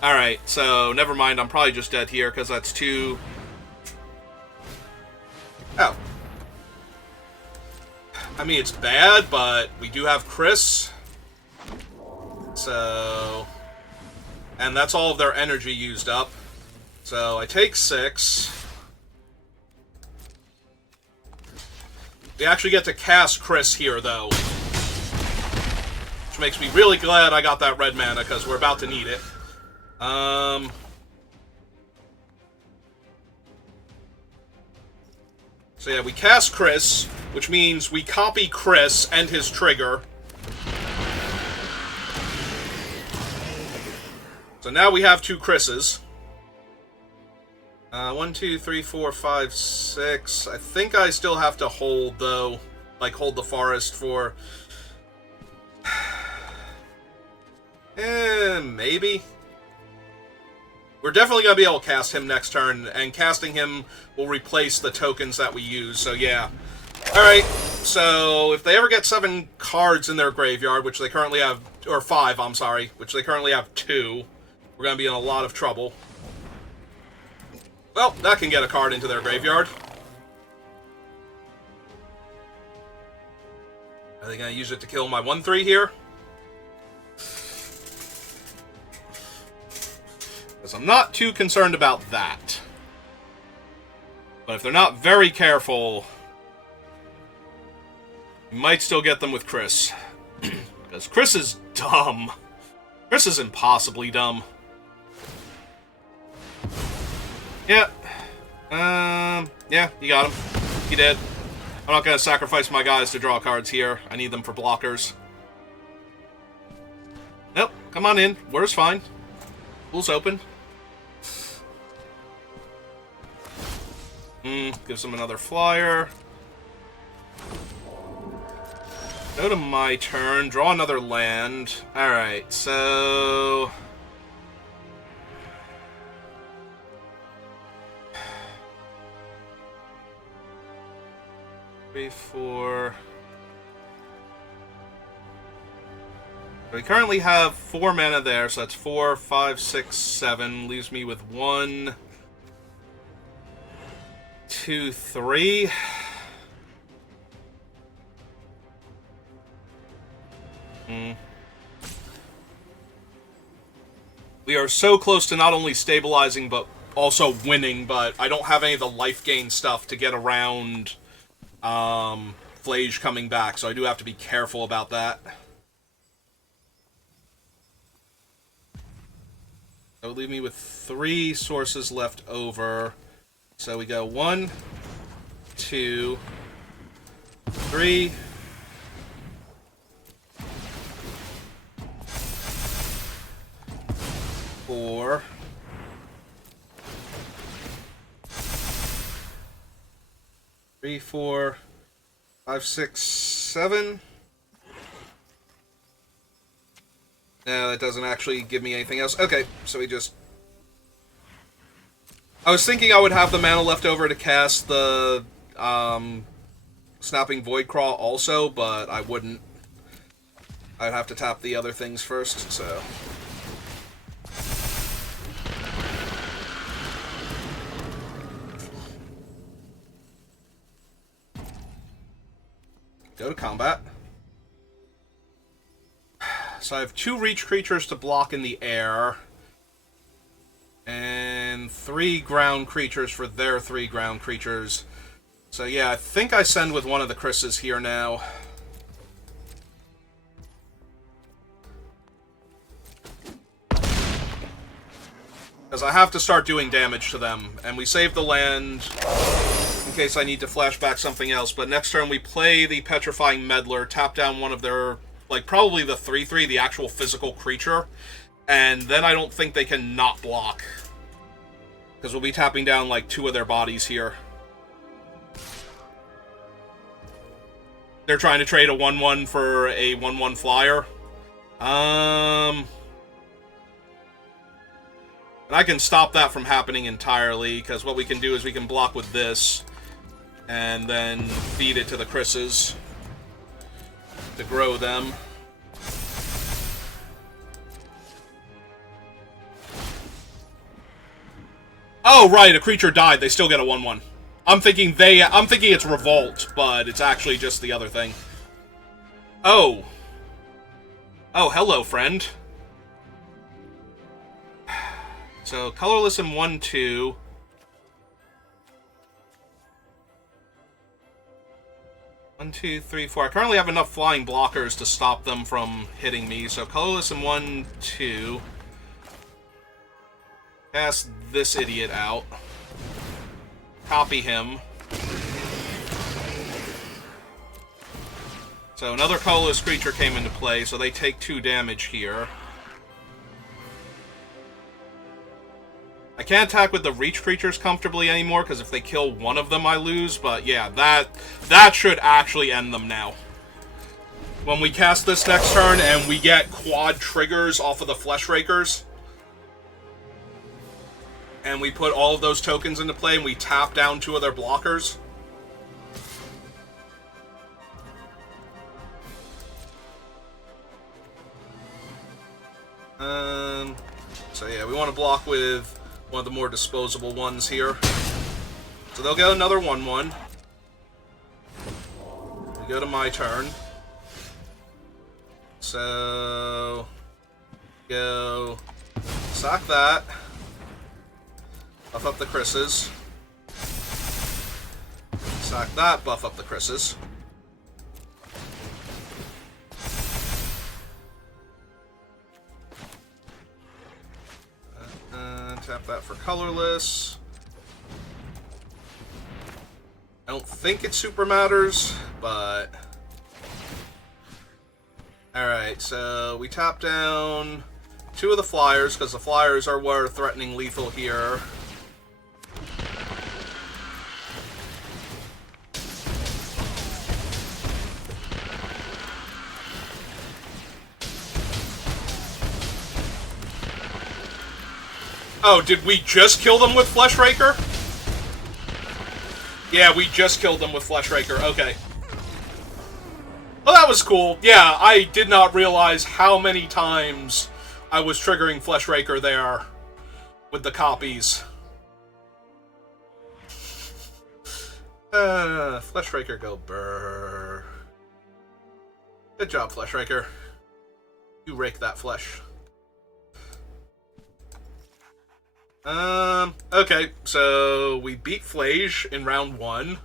Alright, so never mind. I'm probably just dead here, because that's 2... Oh. I mean, it's bad, but we do have Chris. So... And that's all of their energy used up. So I take 6. We actually get to cast Chris here, though. Which makes me really glad I got that red mana, because we're about to need it. So yeah, we cast Chris, which means we copy Chris and his trigger. So now we have 2 Chris's. 1, 2, 3, 4, 5, 6. I think I still have to hold, though. Like, hold the forest for... maybe? We're definitely going to be able to cast him next turn, and casting him will replace the tokens that we use, so yeah. Alright, so if they ever get 7 cards in their graveyard, which they currently have... Or 5, I'm sorry, which they currently have 2, we're going to be in a lot of trouble. Well, that can get a card into their graveyard. Are they going to use it to kill my 1-3 here? Because I'm not too concerned about that. But if they're not very careful, we might still get them with Chris. Because Chris is dumb. Chris is impossibly dumb. Yeah. Yeah, you got him. He did. I'm not gonna sacrifice my guys to draw cards here. I need them for blockers. Nope, come on in. Where's fine. Pool's open. Gives him another flyer. Go to my turn. Draw another land. Alright, so... 3, 4... We currently have 4 mana there, so that's 4, 5, 6, 7. Leaves me with 1, 2, 3. We are so close to not only stabilizing, but also winning, but I don't have any of the life gain stuff to get around Flage coming back, so I do have to be careful about that. That would leave me with 3 sources left over. So we go 1, 2, 3. 4. 3, 4, 5, 6, 7. No, that doesn't actually give me anything else. Okay, so we just... I was thinking I would have the mana left over to cast the Snapping Voidcraw also, but I wouldn't. I'd have to tap the other things first, so... Go to combat. So I have 2 reach creatures to block in the air. And 3 ground creatures for their 3 ground creatures. So yeah, I think I send with one of the Chris's here now. Because I have to start doing damage to them. And we save the land in case I need to flash back something else. But next turn we play the Petrifying Meddler, tap down one of their... like, probably the 3/3, the actual physical creature. And then I don't think they can not block. Because we'll be tapping down, like, 2 of their bodies here. They're trying to trade a 1/1 for a 1/1 flyer. And I can stop that from happening entirely, because what we can do is we can block with this, and then feed it to the Chris's to grow them. Oh, right, a creature died. They still get a 1/1. I'm thinking it's Revolt, but it's actually just the other thing. Oh. Oh, hello, friend. So, colorless in 1/2. One, 2, 3, 4. I currently have enough flying blockers to stop them from hitting me. So, colorless in 1, 2. Cast this idiot out. Copy him. So, another colorless creature came into play, so they take 2 damage here. I can't attack with the reach creatures comfortably anymore, because if they kill one of them, I lose. But yeah, that should actually end them now. When we cast this next turn and we get quad triggers off of the Flesh Rakers, and we put all of those tokens into play and we tap down 2 of their blockers, so yeah, we want to block with one of the more disposable ones here. So they'll get another 1/1. We go to my turn. So... go... sack that. Buff up the Chris's. Sack that, buff up the Chris's. Tap that for colorless. I don't think it super matters, but... Alright, so we tap down 2 of the flyers, because the flyers are what are threatening lethal here. Oh, did we just kill them with Fleshraker? Yeah, we just killed them with Fleshraker. Okay. Well, that was cool. Yeah, I did not realize how many times I was triggering Fleshraker there with the copies. Fleshraker go brrr. Good job, Fleshraker. You rake that flesh. Okay, so we beat Flage in round 1.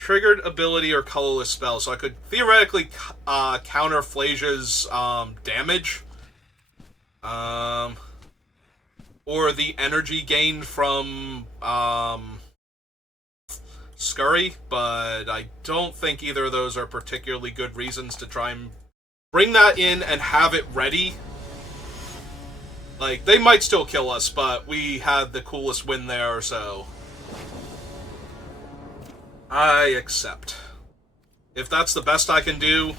Triggered ability or colorless spell, so I could theoretically counter Flage's damage. Or the energy gained from Scurry, but I don't think either of those are particularly good reasons to try and bring that in and have it ready. Like, they might still kill us, but we had the coolest win there, so... I accept. If that's the best I can do...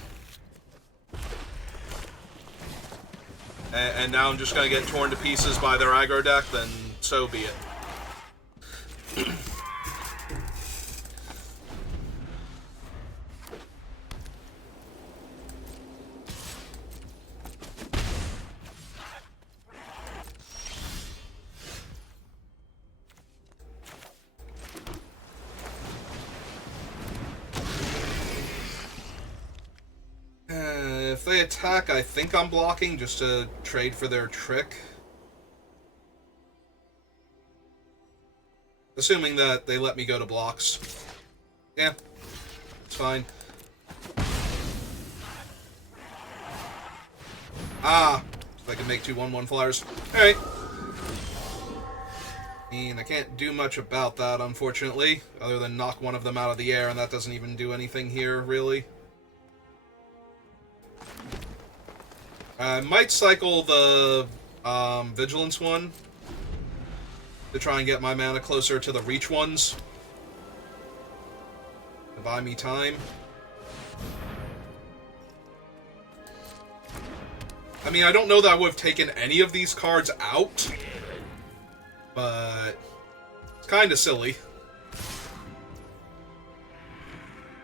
And now I'm just gonna get torn to pieces by their aggro deck, then so be it. If they attack, I think I'm blocking just to trade for their trick. Assuming that they let me go to blocks. Yeah, it's fine. Ah, if I can make 2 1/1 flyers. Alright. I mean, I can't do much about that, unfortunately, other than knock one of them out of the air, and that doesn't even do anything here, really. I might cycle the Vigilance one to try and get my mana closer to the Reach ones. To buy me time. I mean, I don't know that I would have taken any of these cards out, but it's kind of silly.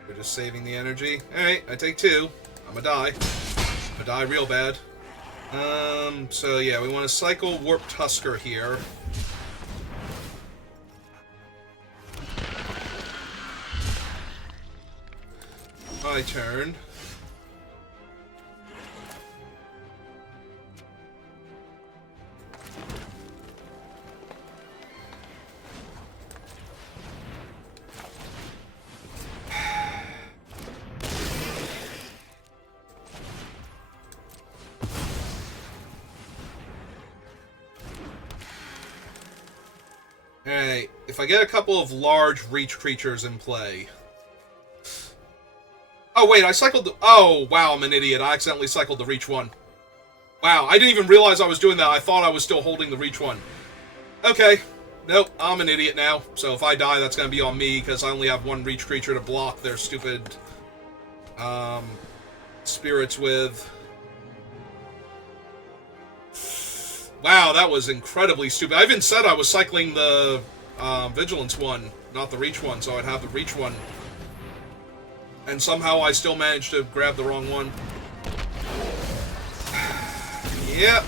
We're just saving the energy. Alright, I take 2. I'm gonna die. I'm gonna die real bad. So yeah, we want to cycle Warp Tusker here. My turn. Alright, if I get a couple of large reach creatures in play... Oh, wait, I cycled the... Oh, wow, I'm an idiot. I accidentally cycled the reach one. Wow, I didn't even realize I was doing that. I thought I was still holding the reach one. Okay. Nope, I'm an idiot now. So if I die, that's going to be on me, because I only have 1 reach creature to block their stupid... spirits with... Wow, that was incredibly stupid. I even said I was cycling the Vigilance one, not the Reach one, so I'd have the Reach one. And somehow I still managed to grab the wrong one. Yep.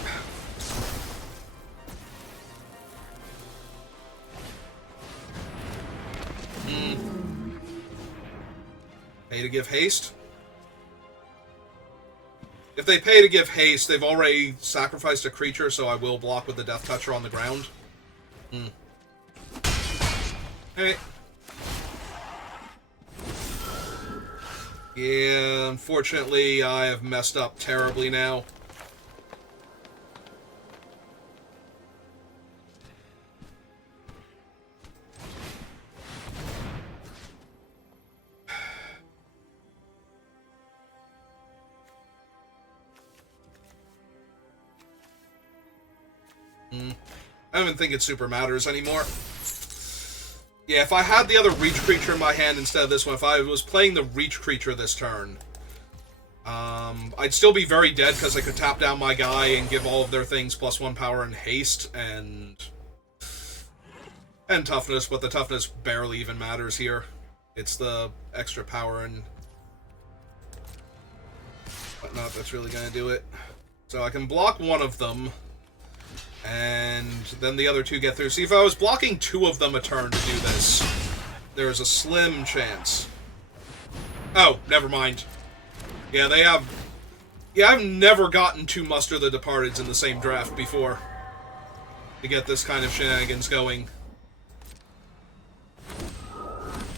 Pay to give haste? If they pay to give haste, they've already sacrificed a creature, so I will block with the Death Toucher on the ground. Alright. Yeah, unfortunately, I have messed up terribly now. I don't even think it super matters anymore. Yeah, if I had the other reach creature in my hand instead of this one, if I was playing the reach creature this turn, I'd still be very dead because I could tap down my guy and give all of their things +1 power and haste and toughness, but the toughness barely even matters here. It's the extra power and whatnot that's really going to do it. So I can block one of them, and then the other two get through. See, if I was blocking 2 of them a turn to do this, there's a slim chance. Oh, never mind. Yeah, they have... Yeah, I've never gotten 2 Muster the Departeds in the same draft before to get this kind of shenanigans going.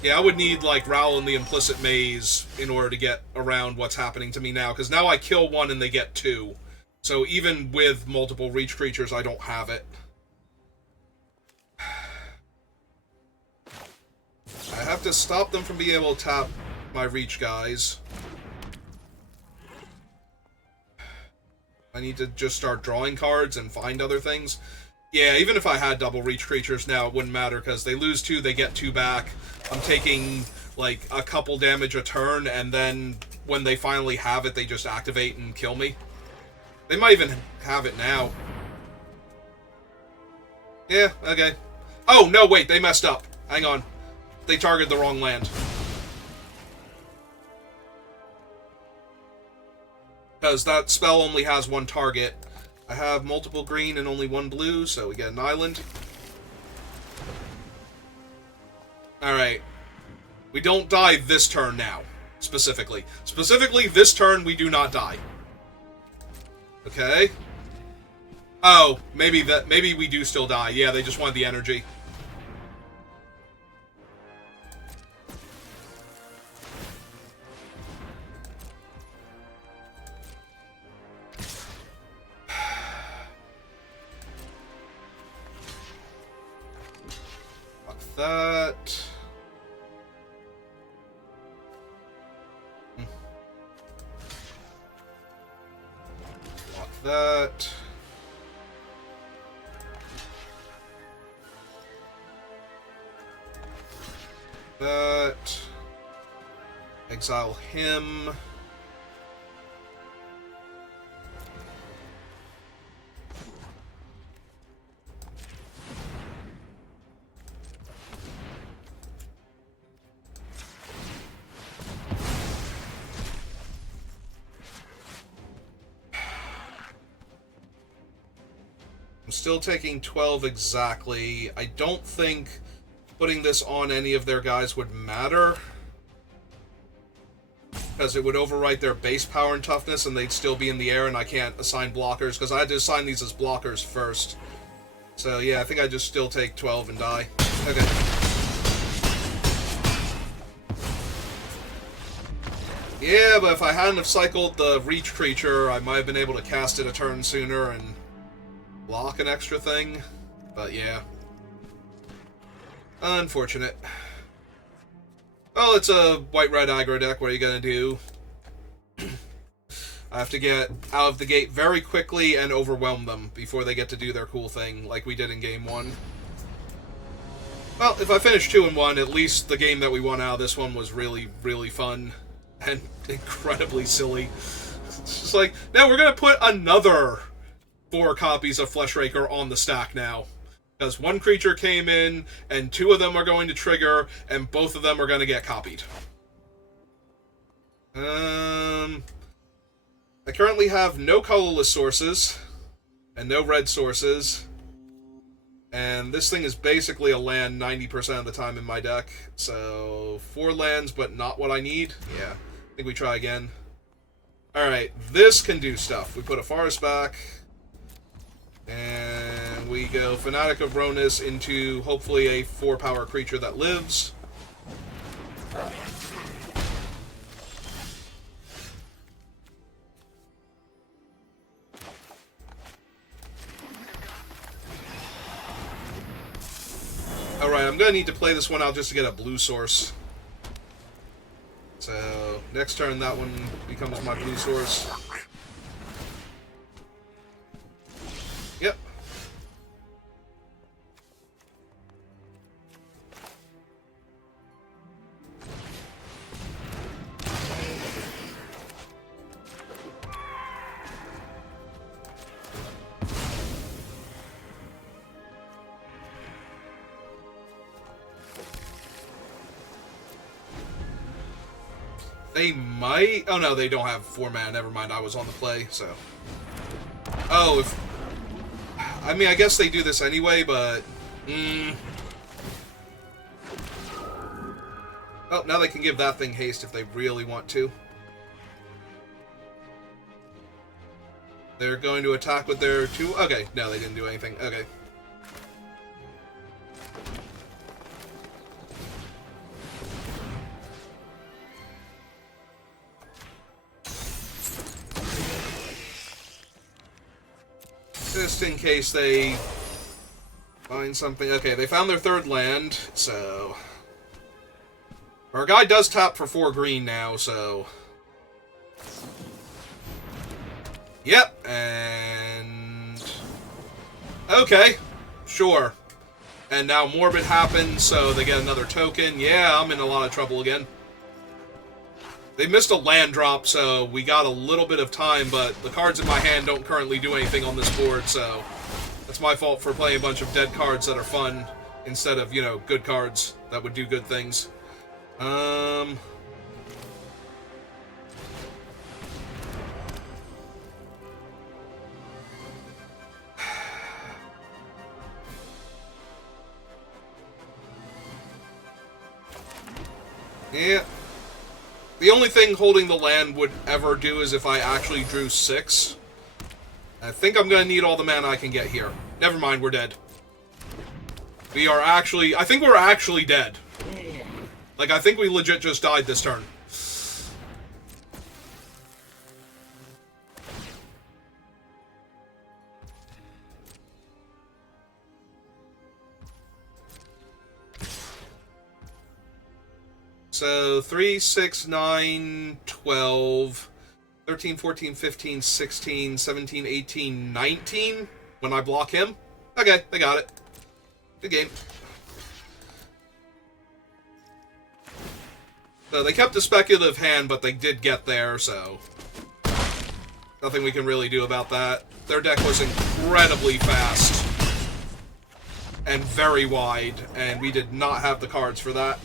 Yeah, I would need, like, Raoul and the Implicit Maze in order to get around what's happening to me now, because now I kill 1 and they get 2. So even with multiple reach creatures, I don't have it. I have to stop them from being able to tap my reach guys. I need to just start drawing cards and find other things. Yeah, even if I had double reach creatures now, it wouldn't matter, because they lose 2, they get 2 back. I'm taking, like, a couple damage a turn, and then when they finally have it, they just activate and kill me. They might even have it now. Yeah, okay. Oh, no, wait, they messed up. Hang on. They targeted the wrong land. Because that spell only has 1 target. I have multiple green and only 1 blue, so we get an island. Alright. We don't die this turn now, specifically. Specifically, this turn, we do not die. Okay. Oh, maybe we do still die. Yeah, they just wanted the energy. Fuck that. That. That. Exile him. Still taking 12 exactly. I don't think putting this on any of their guys would matter, because it would overwrite their base power and toughness, and they'd still be in the air, and I can't assign blockers, because I had to assign these as blockers first. So yeah, I think I just still take 12 and die. Okay. Yeah, but if I hadn't have cycled the reach creature, I might have been able to cast it a turn sooner and block an extra thing, but yeah. Unfortunate. Well, it's a white-red aggro deck. What are you gonna do? I have to get out of the gate very quickly and overwhelm them before they get to do their cool thing, like we did in Game 1. Well, if I finish 2-1, at least the game that we won out of this one was really, really fun and incredibly silly. It's just like, now we're gonna put another 4 copies of Fleshraker on the stack now. Because 1 creature came in, and 2 of them are going to trigger, and both of them are going to get copied. I currently have no colorless sources, and no red sources. And this thing is basically a land 90% of the time in my deck. So, 4 lands, but not what I need. Yeah, I think we try again. Alright, this can do stuff. We put a forest back. And we go Fanatic of Ronus into, hopefully, a 4-power creature that lives. Alright, I'm gonna need to play this one out just to get a blue source. So, next turn that one becomes my blue source. Yep. They might... Oh, no, they don't have 4 mana. Never mind, I was on the play, so... Oh, if... I mean, I guess they do this anyway, but... Oh, now they can give that thing haste if they really want to. They're going to attack with their 2... Okay, no, they didn't do anything. Okay. Just in case they find something. Okay, they found their 3rd land, so... Our guy does tap for 4 green now, so... Yep, and... Okay, sure. And now Morbid happens, so they get another token. Yeah, I'm in a lot of trouble again. They missed a land drop, so we got a little bit of time, but the cards in my hand don't currently do anything on this board, so that's my fault for playing a bunch of dead cards that are fun instead of, you know, good cards that would do good things. Yeah. The only thing holding the land would ever do is if I actually drew 6. I think I'm gonna need all the mana I can get here. Never mind, we're dead. We are actually... I think we're actually dead. Like, I think we legit just died this turn. So, 3, 6, 9, 12, 13, 14, 15, 16, 17, 18, 19 when I block him. Okay, they got it. Good game. So, they kept a speculative hand, but they did get there, so... Nothing we can really do about that. Their deck was incredibly fast. And very wide, and we did not have the cards for that.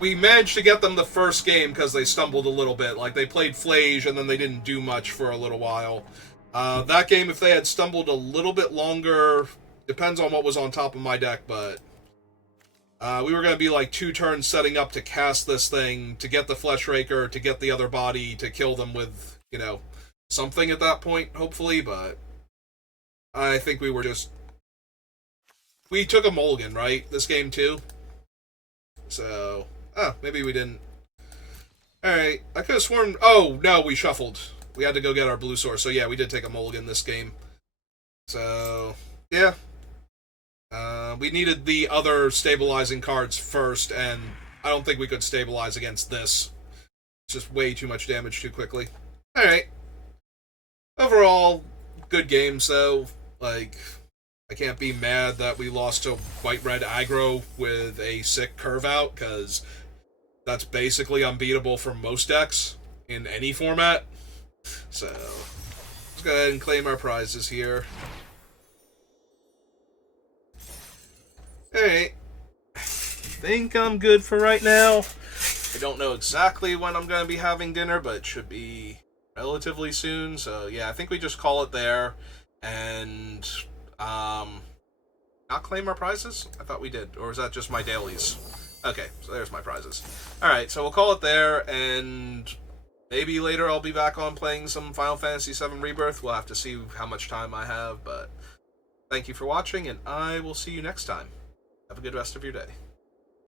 We managed to get them the first game because they stumbled a little bit. Like, they played Flage, and then they didn't do much for a little while. That game, if they had stumbled a little bit longer, depends on what was on top of my deck, but... we were going to be like 2 turns setting up to cast this thing, to get the Flesh Raker, to get the other body, to kill them with, you know, something at that point, hopefully, but... I think we were just... We took a mulligan, right? This game, too? So... Oh, maybe we didn't. Alright, I could have sworn... Oh, no, we shuffled. We had to go get our blue source. So, yeah, we did take a mulligan this game. So, yeah. We needed the other stabilizing cards first, and I don't think we could stabilize against this. It's just way too much damage too quickly. Alright. Overall, good game, so, like... I can't be mad that we lost to white-red aggro with a sick curve out, because that's basically unbeatable for most decks in any format. So, let's go ahead and claim our prizes here. Alright. I think I'm good for right now. I don't know exactly when I'm going to be having dinner, but it should be relatively soon. So, yeah, I think we just call it there. And... not claim our prizes? I thought we did. Or is that just my dailies? Okay, so there's my prizes. Alright, so we'll call it there, and maybe later I'll be back on playing some Final Fantasy VII Rebirth. We'll have to see how much time I have, but thank you for watching, and I will see you next time. Have a good rest of your day.